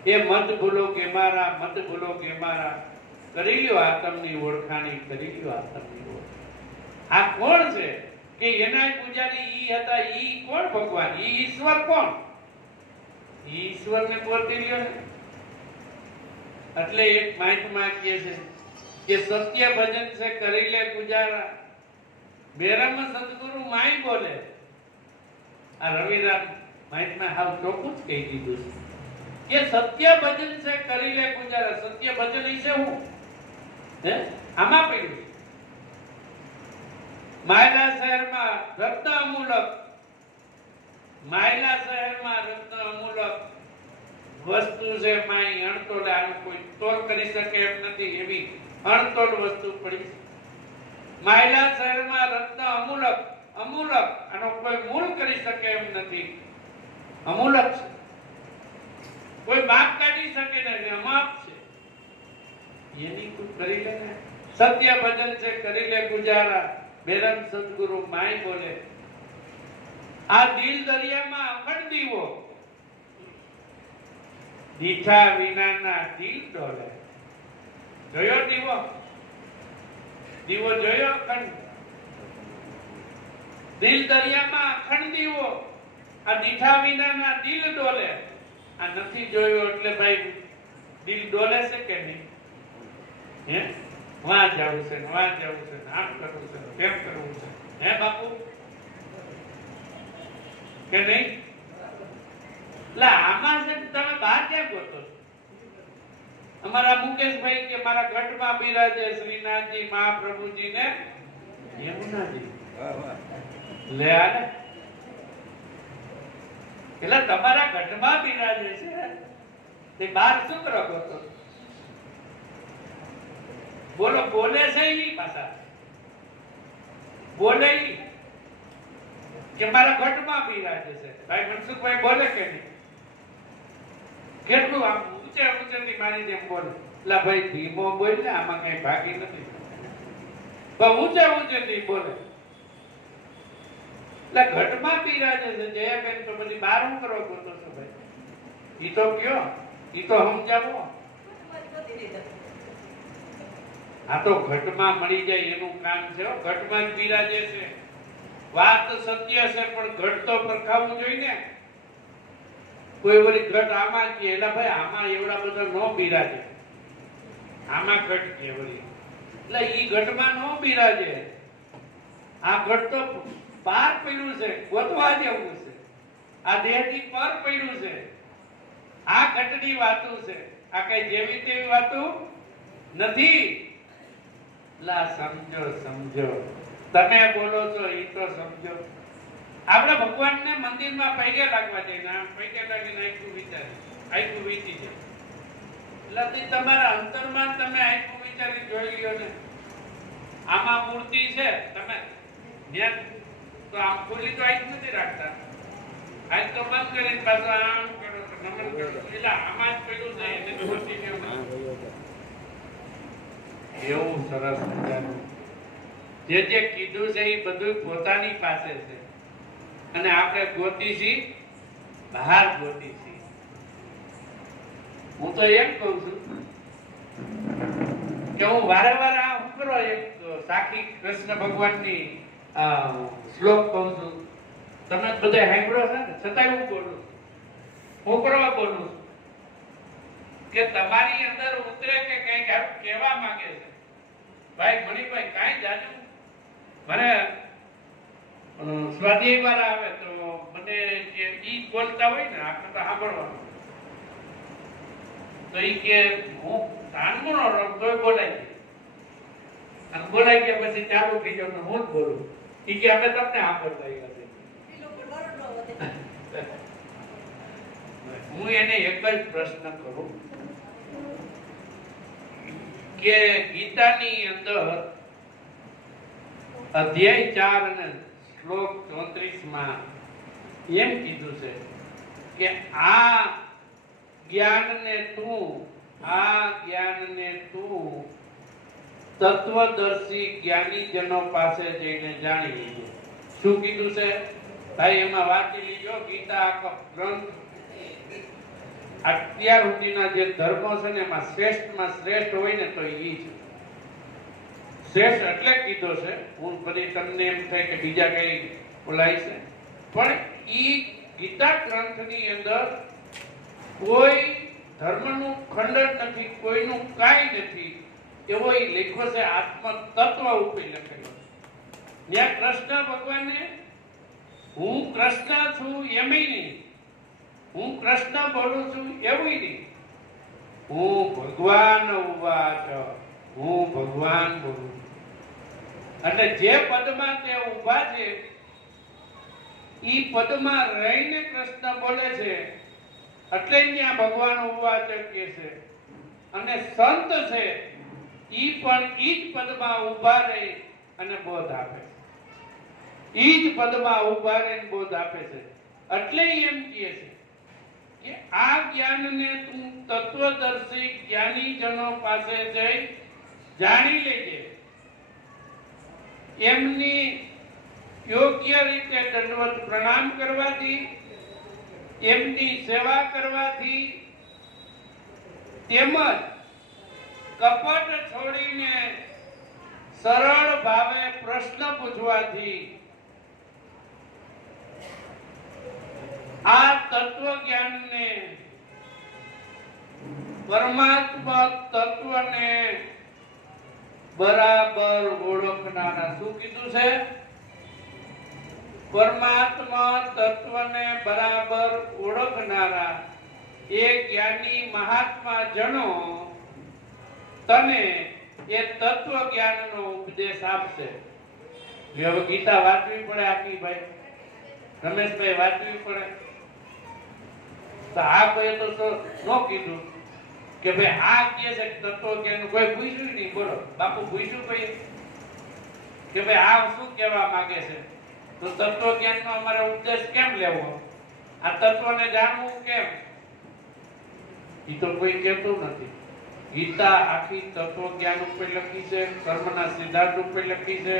એ મત ભૂલો કે મારા, મત ભૂલો કે મારા, કરી લ્યો આતમની ઓળખાણી, કરી લ્યો આતમની ઓળખાણી. આ કોણ છે કે એના પૂજારી ઈ હતા? ઈ કોણ ભગવાન? ઈ ઈશ્વર કોણ? ઈ ઈશ્વરને ગોતી લ્યો ને. એટલે એક માહિતમાં કહે છે કે સત્ય ભજન છે કરી લે ગુજારા, બેરમ સદગુરુ માઈ બોલે. આ રવિરામ માહિતમાં હાવ ચોખ્ખું જ કહી દીધું છે કે સત્ય ભજન છે કરી લે ગુજારા. સત્ય ભજન ઈ છે હું? હે, આમાં પડ્યું છે. માયલા શહેરમાં રત્ન અમૂલક, માયલા શહેરમાં રત્ન અમૂલક વસ્તુ છે માઈ અણતોલ, આનું કોઈ તોલ કરી શકે એમ નથી, એવી અણતોલ વસ્તુ પડી છે. માયલા શહેરમાં રત્ન અમૂલક, અમૂલક આનો કોઈ મૂળ કરી શકે એમ નથી, અમૂલક છે, કોઈ માપ કાઢી શકે નહીં, અમાપ છે. એની તું કરી લે ને. સત્ય ભજન છે કરી લે ગુજારા, બેરમ સદગુરુ માઈ બોલે. આ દિલ દરિયામાં અખંડ દીવો, દીઠા વિનાના દિલ ડોલે. જોયો દીવો? દીવો જોયો? અખંડ દિલ દરિયામાં અખંડ દીવો, આ દીઠા વિનાના દિલ ડોલે. આ નથી જોયો એટલે ભાઈ દિલ ડોલે છે કે નહીં? હે, વાં જવું છે ને વાં જવું છે ને આમ કરવું છે ને તેમ કરવું છે, હે બાપુ કે નહીં? એટલે આમાં છે ને તમે બહાર ક્યાં ગોતો છો? અમારા મુકેશભાઈ કે મારા ગઢમાં બિરાજે શ્રીનાથજી મહાપ્રભુજી ને યમુનાજી. લે આને એટલે તમારા ગઢમાં બિરાજે છે તે બહાર શું કરો ગોતો? બોલો, બોલે છે ઈ પાછા બોલે ઈ કે મારા ગઢમાં બિરાજે છે. ભાઈ મનસુખભાઈ બોલે કે નહીં? કેટલું આમ ઊંચે ઊંચેથી મારી જેમ બોલે. એટલે ભાઈ ધીમો બોલ ને, આમાં કઈ ભાગી નથી, પણ ઊંચે ઊંચેથી બોલે. એટલે ઘટમાં બિરાજે છે જયાબેન, તો બધી બહાર હું કરવા ગોતો છો ભાઈ? ઈ તો કયો, ઈ તો સમજાવો. આ તો ઘટમાં મળી જાય એનું કામ છે. ઘટમાં જ બિરાજે છે, વાત સત્ય છે, પણ ઘટ તો પરખાવવું જોઈએ ને. કોઈ વળી ઘટ આમાં કે એટલે ભાઈ આમાં એવડા બધા નો બિરાજે, આમાં ઘટ કે વળી, એટલે ઈ ઘટમાં નો બિરાજે. આ ઘટ તો બહાર પડ્યું છે, ગોતવા જેવું છે, આ દેહથી પર પડ્યું છે. આ ઘટની વાતો છે, આ કઈ જેવી તેવી વાતો નથી. લા સમજો, સમજો, તમે બોલો છો ઈ તો સમજો. આપણે ભગવાનને મંદિરમાં પૈગે લાગવા જઈને આમ પૈગે લાગીને આખું વિચારી, આખું વીતી જાય. એટલે તમારા અંતરમાં તમે આખું વિચારી જોઈ લ્યો ને. આમાં મૂર્તિ છે, તમે ત્યાં તો આમ ખુલ્લી તો આંખ નથી રાખતા, આંખ તો બંધ કરીને પાછું આમ કરો તો નમન કરો, એટલે આમાં જ પડ્યું છે એને મૂર્તિ એવું સરસ મજાનું જે કીધું છે એ બધું પોતાની પાસે છે, અને આપણે ગોતી છીએ બહાર ગોતી છીએ. હું તો એમ કહું છું કે હું વારે વારે આ ઉકરો એક સાખી કૃષ્ણ ભગવાનની શ્લોક કહું છું. તમે બધા સાંભળો છે ને, છતાંય હું બોલું, ઉકરો બોલું છું કે તમારી અંદર ઉતરે કે કઈક કહેવા માંગે છે. ભાઈ મણિભાઈ કાંઈ જાજુ મને સ્વાધ્યાય વાળા આવે તો મને જે ઈ બોલતા હોય ને આપણે તો સાંભળવાનું, તો ઈ કે હું કાનમોનો રમ તોય બોલાય છે, અને બોલાઈ ગયા પછી ચાલુ થઈ જાવ હું જ બોલું. ઈ કે અમે તમને સાંભળતા આવ્યા છે. હું એને એક જ પ્રશ્ન કરું કે ગીતાની અંદર અધ્યાય 4 અને શ્લોક 34 માં એમ કીધું છે કે આ જ્ઞાનને તું તત્વદર્શી જ્ઞાનીજનો પાસે જઈને જાણી લેજો. શું કીધું છે ભાઈ? એમાં વાંચી લીજો. ગીતા ગ્રંથ અત્યાર સુધીના જે ધર્મો છે ને એમાં શ્રેષ્ઠમાં શ્રેષ્ઠ હોય ને તો ઈ છે. શ્રેષ્ઠ એટલે કીધો છે, હું ફરી તમને એમ થાય કે બીજા કઈ બોલાય છે, પણ ઈ ગીતા ગ્રંથની અંદર કોઈ ધર્મનું ખંડન નથી, કોઈનું કાંઈ નથી એવો ઈ લખ્યો છે. આત્મ તત્વ ઉપર લખેલો. ત્યાં કૃષ્ણ ભગવાને હું કૃષ્ણ છું એમ નહીં, હું કૃષ્ણ બોલું છું એવું નહીં, હું ભગવાન ઉવાચ, હું ભગવાન બોલું. એટલે જે પદમાં તે ઉભા છે ઈ પદમાં રહીને કૃષ્ણ બોલે છે, એટલે ત્યાં ભગવાન ઉવાચ કહે છે. અને સંત છે ઈ પણ ઈ જ પદમાં ઉભા રહી અને બોધ આપે છે, ઈ જ પદમાં ઉભા રહીને બોધ આપે છે. એટલે એમ કહે છે કે આ જ્ઞાનને તું તત્વદર્શી જ્ઞાનીજનો પાસે જઈ જાણી લેજે. એમની યોગ્ય રીતે દંડવત પ્રણામ કરવાથી, એમની સેવા કરવાથી, તેમજ કપટ છોડીને સરળ ભાવે પ્રશ્ન પૂછવાથી આ તત્વ જ્ઞાનને, પરમાત્મા તત્વને બરાબર ઓળખનારા. શું કીધું છે? પરમાત્મા તત્વને બરાબર ઓળખનારા એ જ્ઞાની મહાત્મા જનો તને એ તત્વ જ્ઞાનનો ઉપદેશ આપશે. હવે ગીતા વાંચવી પડે આખી ભાઈ, રમેશભાઈ વાંચવી પડે. તો આ કોઈ તો ન કીધું કે ભાઈ આ કે છે તત્વ જ્ઞાન, કોઈ પૂછ્યું નહીં. બોલો બાપુ પૂછ્યું કોઈ કે ભાઈ આ શું કહેવા માંગે છે? તો તત્વ જ્ઞાનનો અમારે ઉપદેશ કેમ લેવો? આ તત્વને જાણવું કેમ? એ તો કોઈ કહેતું નથી. ગીતા આખી તત્વ જ્ઞાન ઉપર લખી છે, કર્મના સિદ્ધાંત ઉપર લખી છે.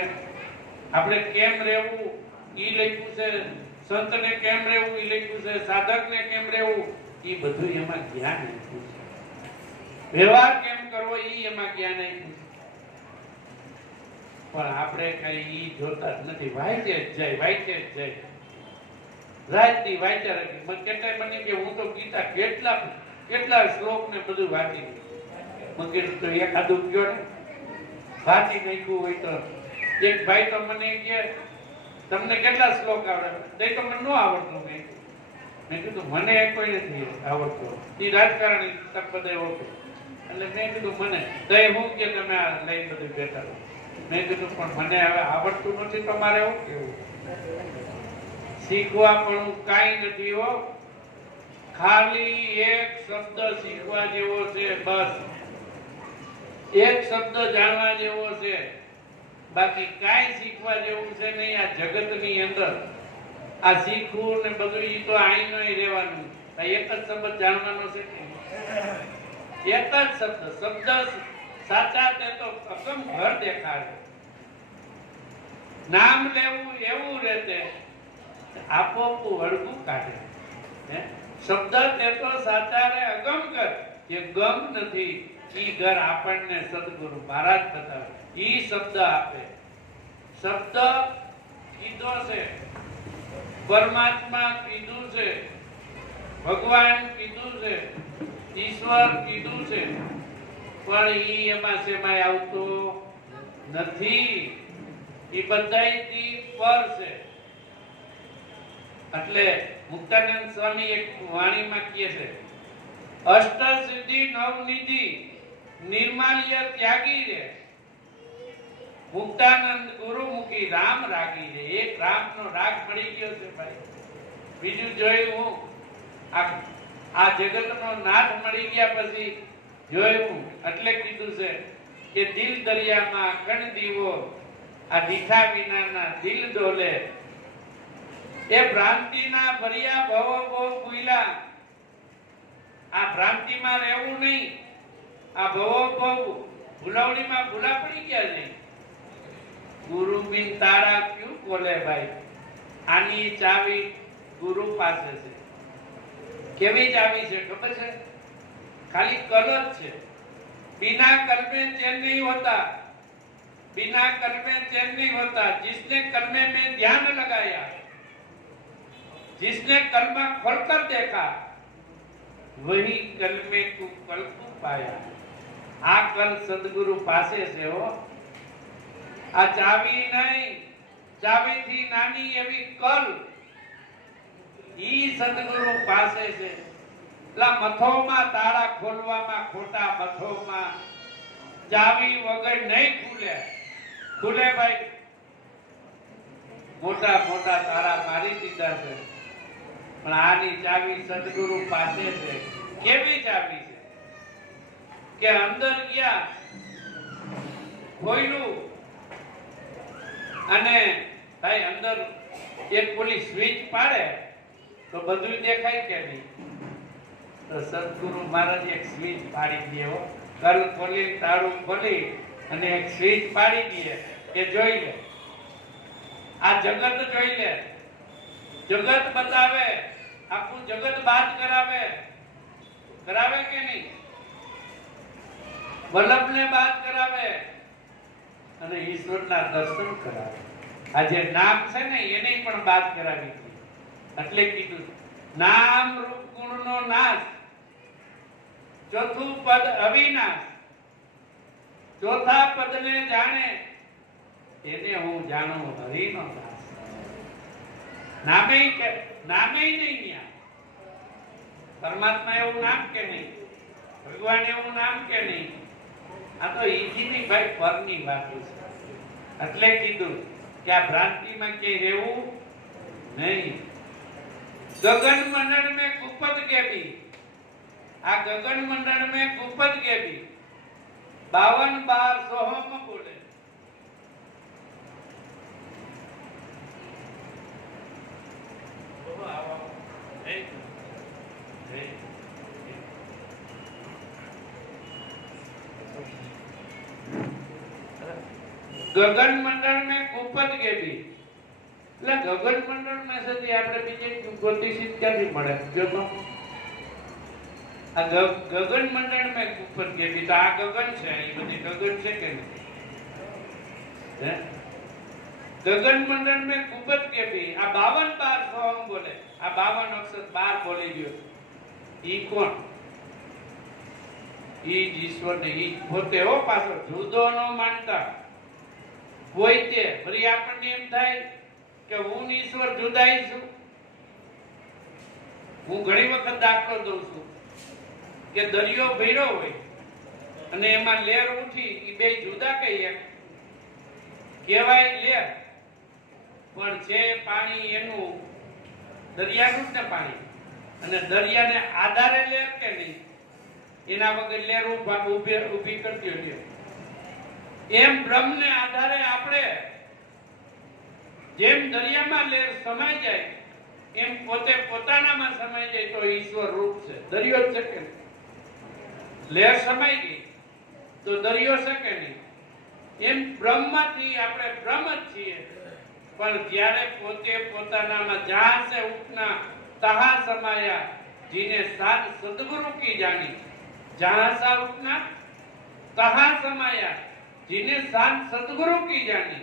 આપણે કેમ રહેવું ઈ લખ્યું છે, સંતને કેમ રહેવું ઈ લખ્યું છે, સાધકને કેમ રહેવું ઈ બધું એમાં જ્ઞાન આપ્યું છે. વ્યવહાર કેમ કરવો ઈ એમાં જ્ઞાન આપ્યું છે. પણ આપણે કઈ ઈ જોતા જ નથી. વાંચે જ જાય. રાજની વાંચ્યા રાખી. મને કેટલાય બની કે હું તો ગીતા કેટલા શ્લોક ને બધું વાંચી મને તો એકાદું ગયો ને વાંચી નાખ્યું હોય તો. એક ભાઈ તો મને કે તમને કેટલા શ્લોક આવડે? તો મને ન આવડતું. મેં કીધું મને કોઈ નથી આવડતું. એ રાજકારણી બધા ઓળખે એટલે મેં કીધું મને તો હું કે તમે આ લઈ બધું બેઠા રહો. મેં કીધું પણ મને હવે આવડતું નથી. તમારે એવું કેવું? શીખવા પણ કાંઈ નથી હો. ખાલી એક શબ્દ શીખવા જેવો છે, બસ એક શબ્દ જાણવા જેવો છે. બાકી કાંઈ શીખવા જેવું છે નહીં આ જગતની અંદર. આ શીખવું ને બધું ઈ તો આઈને રહેવાનું. એક જ શબ્દ જાણવાનો છે. એક જ શબ્દ સાચા તે તો અસમ ઘર દેખાડે. નામ લેવું એવું રહેતે આપોપ વળગું કાઢે. શબ્દ તે તો સાચા રે અગમ કર. જે ગમ નથી ઈ ઘર આપણને સદગુરુ મહારાજ બતાવે. ઈ શબ્દ આપે. શબ્દ કીધો છે, પરમાત્મા કીધું છે, ભગવાન કીધું છે, ઈશ્વર કીધું છે, પણ ઈ એમાં સેમાય આવતો નથી. ઈ બધાયથી પર છે. એટલે મુક્તાનંદ સ્વામી એક વાણીમાં કહે છે, અષ્ટ સિદ્ધિ નવનિધિ નિર્માલ્ય ત્યાગી રે, મુક્તાનંદ ગુરુમુખી રામ રાગી રે. એક રામનો રાગ મળી ગયો છે ભાઈ. બીજું જોયું હું આ જગતનો નાથ મળી ગયા પછી જોયું એટલે કીધું છે કે દિલ દરિયામાં કણ દીવો આ દીઠા વિનાના દિલ ડોલે. એ ભ્રાંતિના ભર્યા ભવો બહુ ભૂલા. આ ભ્રાંતિમાં રહેવું નહીં. આ ભવો બહુ ભૂલાવણીમાં ભૂલા પડી ગયા નહીં. ગુરુ બિન તાળા ક્યું ખોલે ભાઈ? આની ચાવી ગુરુ પાસે છે. કેવી ચાવી છે ખબર છે? ખાલી કલ જ છે. बिना कल में चैन नहीं होता, बिना कल में चैन नहीं होता। जिसने कलमे में ध्यान लगाया, जिसने कलमा खोलकर देखा, वही कल में तू कल को पाया। आ कल सदगुरु पासे से हो। आ चावी नहीं, चावी थी नानी एवी कल ઈ સદગુરુ પાસે છે। લા મથોમાં તાળા ખોલવામાં ખોટા મથોમાં ચાવી વગર નહીં ખુલે। ખુલે ભાઈ, મોટા મોટા તાળા મારી દીધા છે, પણ આની ચાવી સદગુરુ પાસે છે। કેવી ચાવી છે કે અંદર ગયા ખોયલું અને ભાઈ અંદર એક પોલી સ્વિચ પાડે તો બધું દેખાય કે નહીં? તો સદગુરુ મહારાજ એક સ્વિચ પાડી દેવો, કલ ખોલી તાળું ખોલી અને એક સ્વિચ પાડી દે કે જોઈ લે, આ જગત જોઈ લે, જગત બતાવે, આખું જગત બાદ કરાવે, કરાવે કે નહીં? વલ્લભને બાદ કરાવે અને ઈશ્વરના દર્શન કરાવે। આ જે નામ છે ને એને પણ બાદ કરાવી હતી। એટલે કીધું નામ રૂપ ગુણ નો નાશ, ચોથું પદ અવિનાશ, ચોથા પદને જાણે એને હું જાણું હરિનો દાસ. નામે નહીં ન્યા પરમાત્મા એવું નામ કે નહીં, ભગવાન એવું નામ કે નહીં. આ તો ઈજીની ભાઈ પરની વાતો છે. એટલે કીધું કે આ ભ્રાંતિમાં કે રહેવું નહીં. ગગન મંડળ में कुपद गेबी, આ ગગન મંડળ में कुपद गेबी 52 बार सोहम बोले. ગગન મંડળ में कुपद गेबी એટલે ગગન મંડળ માં સદી આપણે બીજે ગોતીશીત ક્યાંથી મળે? જો તો આ ગગન મંડળ માં ઉપર કે તો આ ગગન છે, એ બધી ગગન છે કે નહીં? ગગન મંડળ માં કુપત કે ભી આ 52 બાર સોહમ બોલે. આ 52 અક્ષર 12 બોલી ગયો. ઈ કોણ? ઈ જ ઈશ્વર ને ઈ પોતે હો. પાછો જુદો નો માનતા કોઈ તે ફરી આપણને એમ થાય કે હું ઈશ્વર જુદાઈ છું. હું ઘણી વખત દાખલો દઉં છું કે દરિયો ભર્યો હોય અને એમાં લહેર ઉઠી, એ બે જુદા કહીએ કહેવાય લહેર, પણ છે પાણી એનું દરિયાનું જ ને પાણી, અને દરિયાને આધારે લહેર કે નહીં, એના વગર લહેર ઊભી કરતી હોય. એમ બ્રહ્મને આધારે આપણે જેમ દરિયામાં લહેર સમાઈ જાય એમ પોતે પોતાનામાં સમાઈ જાય તો ઈશ્વર રૂપ છે. દરિયો છે કે લહેર સમાઈ ગઈ તો દરિયો છે કે નહીં? એમ બ્રહ્મથી આપણે બ્રહ્મ જ છીએ, પણ જ્યારે પોતે પોતાનામાં જહાં સે ઉઠના તહાં સમાયા જીને સાત સદગુરુ કી જાની. જહાં सा उठना तहां समाया जिने सात सदगुरु की जानी.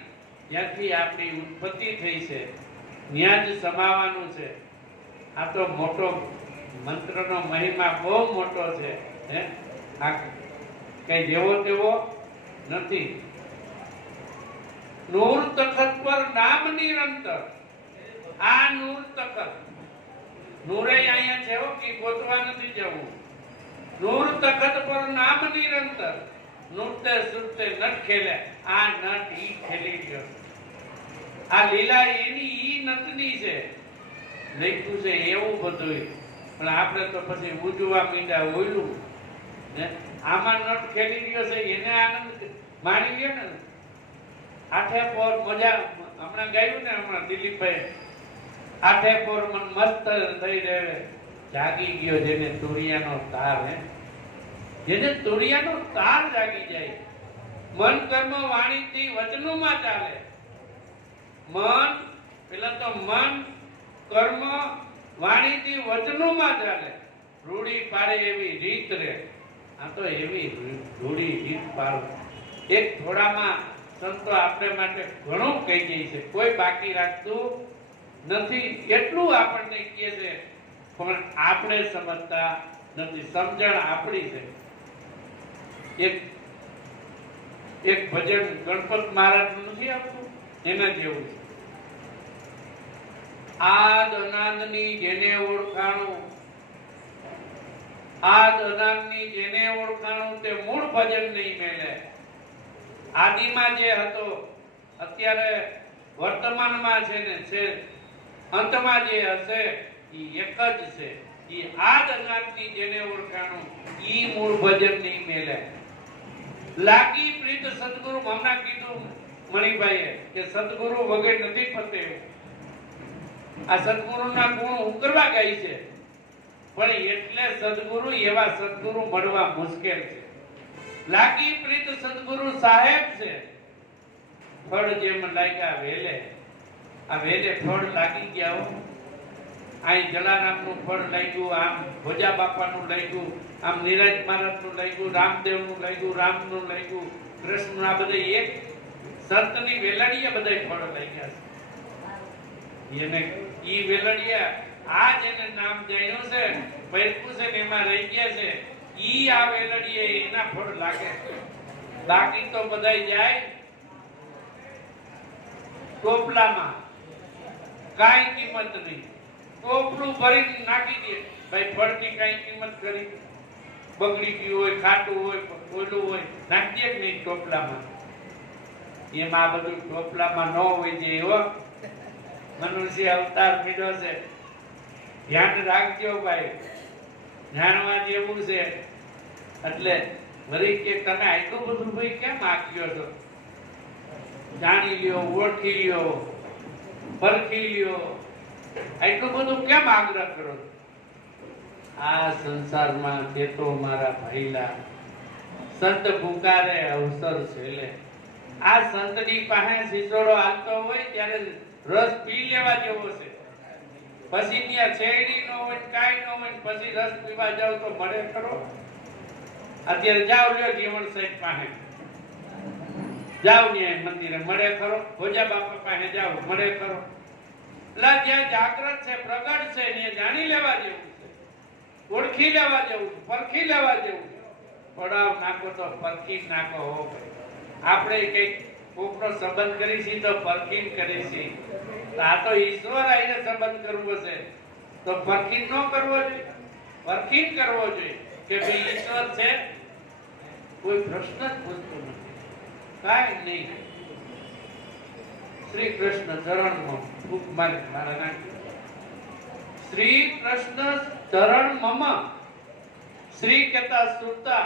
ત્યાંથી આપણી ઉત્પત્તિ થઈ છે, ત્યાં જ સમાવાનું છે. આ તો મોટો મંત્રનો મહિમા બહુ મોટો છે. આ કઈ જેવો તેવો નથી. નૂર તખત પર નામ નિરંતર. આ નૂર તખત નૂરે અહીંયા છે હો, કે ગોતવા નથી જવું. નૂર તખત પર નામ નિરંતર નૃત્ય સુરતે નટ ખેલે. આ નટ ઈ ખેલી ગયો. આ લીલા એની ઈ નટની છે, લખ્યું છે એવું બધું. પણ આપણે તો પછી ઉજવા મીંડા ઓયલું ને આમાં નટ ખેલી ગયો છે, એને આનંદ માણી ગયો ને. આઠે પોર મજા હમણાં ગાયું ને, હમણાં દિલીપભાઈ આઠે પોર મન મસ્ત થઈ રહે જાગી ગયો જેને તુરિયાનો તાર. જેને તુરિયાનો તાર જાગી જાય. મન કર્મ વાણી થી વચનોમાં ચાલે. મન પેલા તો મન કર્મ વાણી થી વચનોમાં ચાલે. રૂડી પાડે એવી રીત રે. આ તો એવી રૂડી રીત પાડો. એક થોડામાં સંતો આપણે માટે ઘણું કહી જાય છે, કોઈ બાકી રાખતું નથી. એટલું આપણને કહે છે, પણ આપણે સમજતા નથી. સમજણ આપણી છે. એક ભજન ગણપત મહારાજ નું નથી આપતું, એના જેવું છે. આદ અનાદની જેને ઓળખાણું, આદ અનાદની જેને ઓળખાણું તે મૂળ ભજન નહીં મેલે. આદિમાં જે હતો અત્યારે વર્તમાનમાં છે ને છે, અંતમાં જે હશે એ એક જ છે. એ આદ અનાદની જેને ઓળખાણું ઈ મૂળ ભજન નહીં મેલે. લાગી પ્રીત સદગુરુ. હમણાં કીધું મણિભાઈએ કે સદગુરુ વગર નથી ફતે. આ સદગુરુના ગુણ ઉકરવા ગઈ છે, પણ એટલે સદગુરુ એવા સદગુરુ મળવા મુશ્કેલ છે. લાગી પ્રીત સદગુરુ સાહેબ છે. ફળ જેમ લાગ્યા વેલે. આ વેલે ફળ લાગી ગયા હો. અહીં જલારામનું ફળ લાગ્યું, આમ ભોજા બાપાનું લાગ્યું, આમ નિરાજ મહારાજનું લાગ્યું, રામદેવનું લાગ્યું, રામનું લાગ્યું, કૃષ્ણનું. આ બધા એક સંતની વેલાડીએ બધા ફળ લાગ્યા છે. એને ઈ વેલડિયા આ જેને નામ જાણ્યું છે, પૈકું છે ને એમાં રહી ગયા છે, ઈ આ વેલડીએ એના ફળ લાગે. બાકી તો બધાય જાય ટોપલામાં, કાંઈ કિંમત નહીં. ટોપલું ભરીને નાખી દે. ભાઈ ફળની કાંઈ કિંમત કરી, બગડી ગયું હોય, ખાટું હોય, ઓલું હોય, નાખી દે કે નહીં ટોપલામાં. એમ આ બધું ટોપલામાં ન હોય છે. એવો મનુષ્ય અવતાર મળ્યો છે, ધ્યાન રાખજો ભાઈ, જાણવા જેવું છે. એટલે વળી કે તમે આટલું બધું ભાઈ કેમ આક્યો છો? જાણી લ્યો, ઓળખી લ્યો, પરખી લ્યો, આટલું બધું કેમ આગ્રહ કરો? આ સંસારમાં કેતો મારા ભાઈલા સંત પુકારે અવસર છેલે. આ સંતની પાસે સિસોડો આવતો હોય ત્યારે રસ પી લેવા જેવો છે. પછી ત્યાં શેરડી નો હોય, કાઈ નો હોય, પછી રસ પીવા જાવ તો મળે ખરો? અત્યારે જાવ લ્યો જીવણ સાહેબ પાસે, જાવ ને મંદિરે, મળે ખરો? ભોજા બાપા પાસે જાવ, મળે ખરો? એટલે જ્યાં જાગૃત છે, પ્રગટ છે, ને જાણી લેવા જેવું છે, ઓળખી લેવા જેવું છે, પરખી લેવા જેવું છે. પડાવ નાખો તો પરખી નાખો હો ભાઈ. આપણે કઈક કોકનો સંબંધ કરીશી તો પરખી કરીશી. આ તો ઈશ્વર આઈને સંબંધ કરવો છે તો પરખી ન કરવો જોઈએ, પરખી કરવો જોઈએ કે ભાઈ ઈશ્વર છે. કોઈ પ્રશ્ન જ પૂછતો નથી, કાંઈ નહીં. શ્રી કૃષ્ણ ચરણમાં ખૂબ મારા નાખ્યું. શ્રી કૃષ્ણ ચરણ મમ. શ્રી કહેતા સુરતા,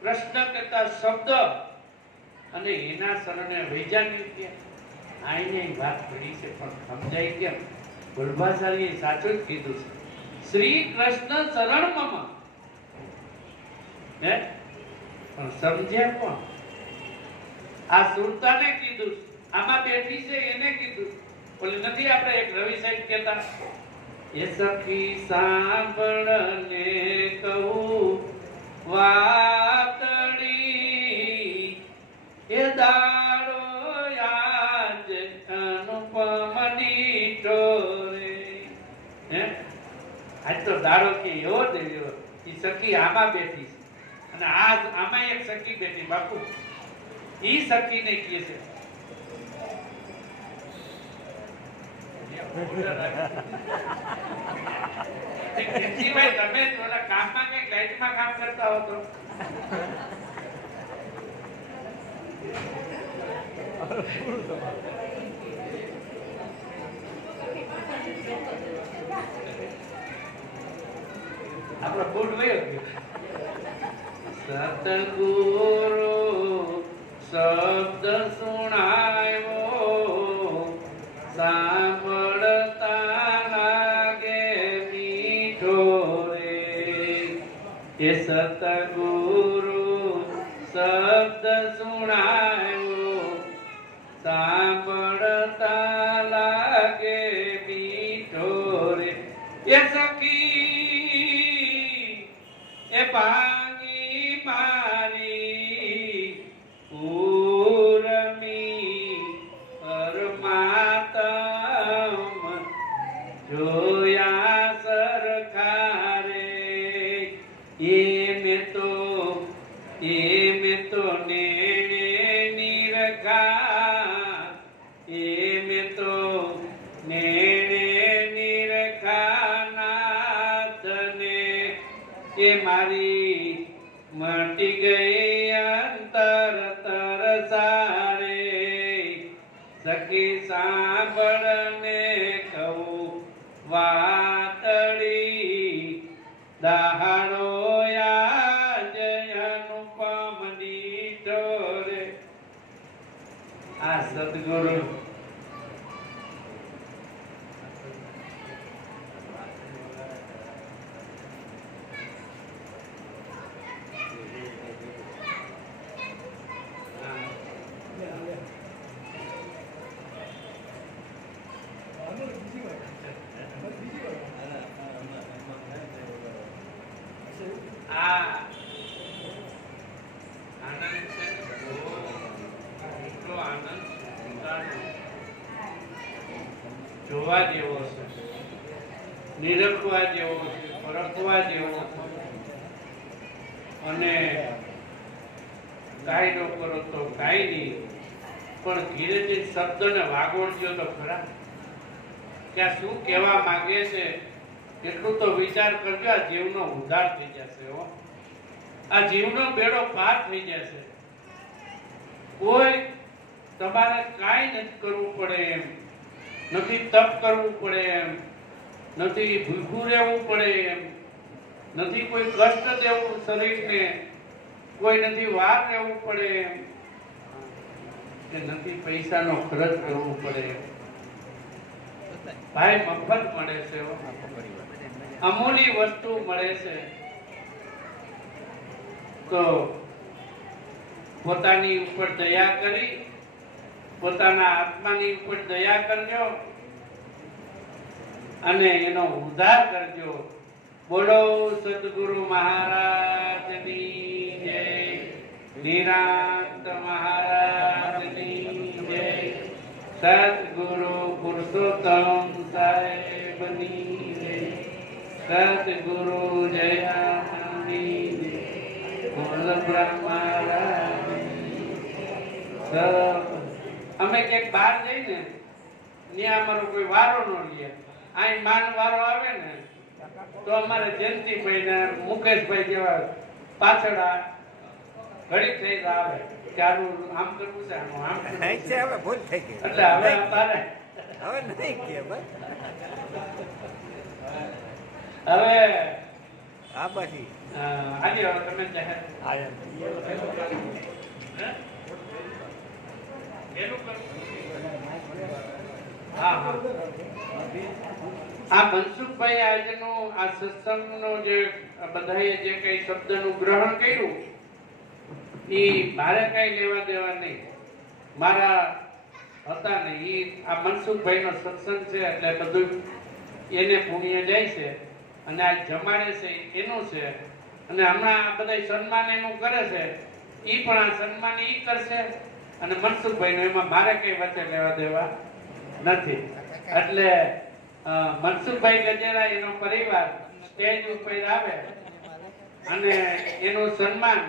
કૃષ્ણ કહેતા શબ્દ, અને એના શરણે વૈજ્ઞાનિક આઈને વાત કરી છે પણ સમજાય કેમ? ગુરભાચાર્યએ સાચું જ કીધું છે. શ્રી કૃષ્ણ શરણ મમ, હે પણ સમજ્યા કોણ? આ સુરતાને કીધું, આમાં બેઠી છે એને કીધું. ઓલી નથી આપણે એક રવિ સાહેબ કહેતા, એ સખી સાંભળને કહું વાતડી, એ દાડો યાદ અનુપમ દીઠો રે. હે આજ તો દાડો કે એવો દેવ્યો. એ સખી આમાં બેઠી છે અને આમાં એક સખી બેઠી. બાપુ ઈ સખી ને કહે છે ભાઈ તમે થોડા કામમાં કઈ લાઈટમાં કામ કરતા હો તો આપણો ફૂડ વયો ગયો. સતગુરુ શબ્દ સુણાયો, સાંભળતા લાગે મીઠો રે. એ સતગુરુ શબ્દ સુણાયો, સાંભળતા લાગે મીઠો રે. એ સખી એ ભાંગી મારી ઉર્મી પરમાત્મ જોયા સરખા રે. એ મેં તો નેણે નિરખા, એ મેં તો નેણે નિરખા નાથને. એ મારી મટી ગઈ અંતર તરસારે. સખી સાંભળને કહું વાતડી, દાહાડો યાદ અનુપમ દીઠો રે. આ સદગુરુ જોવા જેવો છે, નિરખવા જેવો છે, પરખવા જેવો છે. અને કાંઈ ન કરો તો કાંઈ નહીં, પણ ધીરેથી શબ્દને વાગોળજો તો ખરા. કે આ શું કહેવા માંગે છે એટલું તો વિચાર કરજો. આ જીવનો ઉદ્ધાર થઈ જશે હો, આ જીવનો બેડો પાર થઈ જશે. કોઈ તમારે કાંઈ નથી કરવું પડે એમ નથી, તપ કરવું પડે એમ નથી, ભૂખું રહેવું પડે એમ નથી, કોઈ કષ્ટ દેવું શરીરને, કોઈ નથી વાર રહેવું પડે એમ કે નથી પૈસાનો ખર્ચ કરવો પડે એમ. ભાઈ મફત મળે છે, અમૂલ્ય વસ્તુ મળે છે. તો પોતાની ઉપર દયા કરી, પોતાના આત્માની ઉપર દયા કરજો અને એનો ઉદ્ધાર કરજો. બોલો સદગુરુ મહારાજની જય, નિરાંત મહારાજની જય, સદગુરુ પુરુષોત્તમ સાહેબની જય, સદગુરુ જયાની જય, બોલ બ્રહ્મા. અમે ક્યાંક બહાર જઈને ત્યાં અમારો કોઈ વારો ન લે, અહીં માન વારો આવે ને તો અમારે જયંતિભાઈ ને મુકેશભાઈ જેવા પાછળ ઘડી થઈ આવે કે આનું આમ કરવું છે, આનું આમ કરવું છે. હવે ભૂલ થઈ ગઈ એટલે હવે અમારે હવે નહીં કે ભાઈ હવે આ પછી આજે હવે તમે જાહેર હા હા આ મનસુખભાઈ આજનો આ સત્સંગનો જે બધાએ જે કઈ શબ્દનું ગ્રહણ કર્યું એ મારે કઈ લેવા દેવા નહીં, મારા હતા નહીં. એ આ મનસુખભાઈનો સત્સંગ છે એટલે બધું એને પુણ્ય જાય છે અને આ જમાડે છે એનું છે. અને હમણાં આ બધા સન્માન એનું કરે છે, એ પણ આ સન્માન એ કરશે અને મનસુખભાઈનું એમાં મારે કઈ વચ્ચે લેવા દેવા નથી. એટલે મનસુખભાઈ ગજેરા એનો પરિવાર સ્ટેજ ઉપર આવે અને એનું સન્માન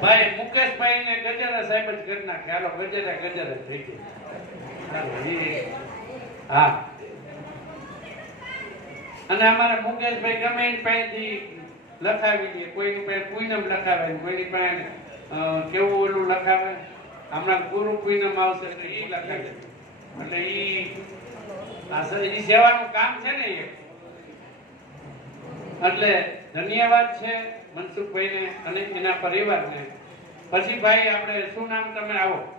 ભાઈ મુકેશભાઈ ને ગજેરા સાહેબ જ કરી નાખે. હાલો ગજેરા ગજેરા થઈ ગઈ. હા અને અમારા મુકેશભાઈ ગમે એની પાસેથી લખાવી દે, કોઈની પાસે પૂનમ લખાવે, કોઈની પાસે કેવું ઓલું લખાવે. હમણાં ગુરુ પૂનમ આવશે એટલે એ લખાવે. એટલે એ સેવાનું કામ છે ને એ. એટલે ધન્યવાદ છે મનસુખભાઈને અને એના પરિવારને. પછી ભાઈ આપણે શું નામ, તમે આવો.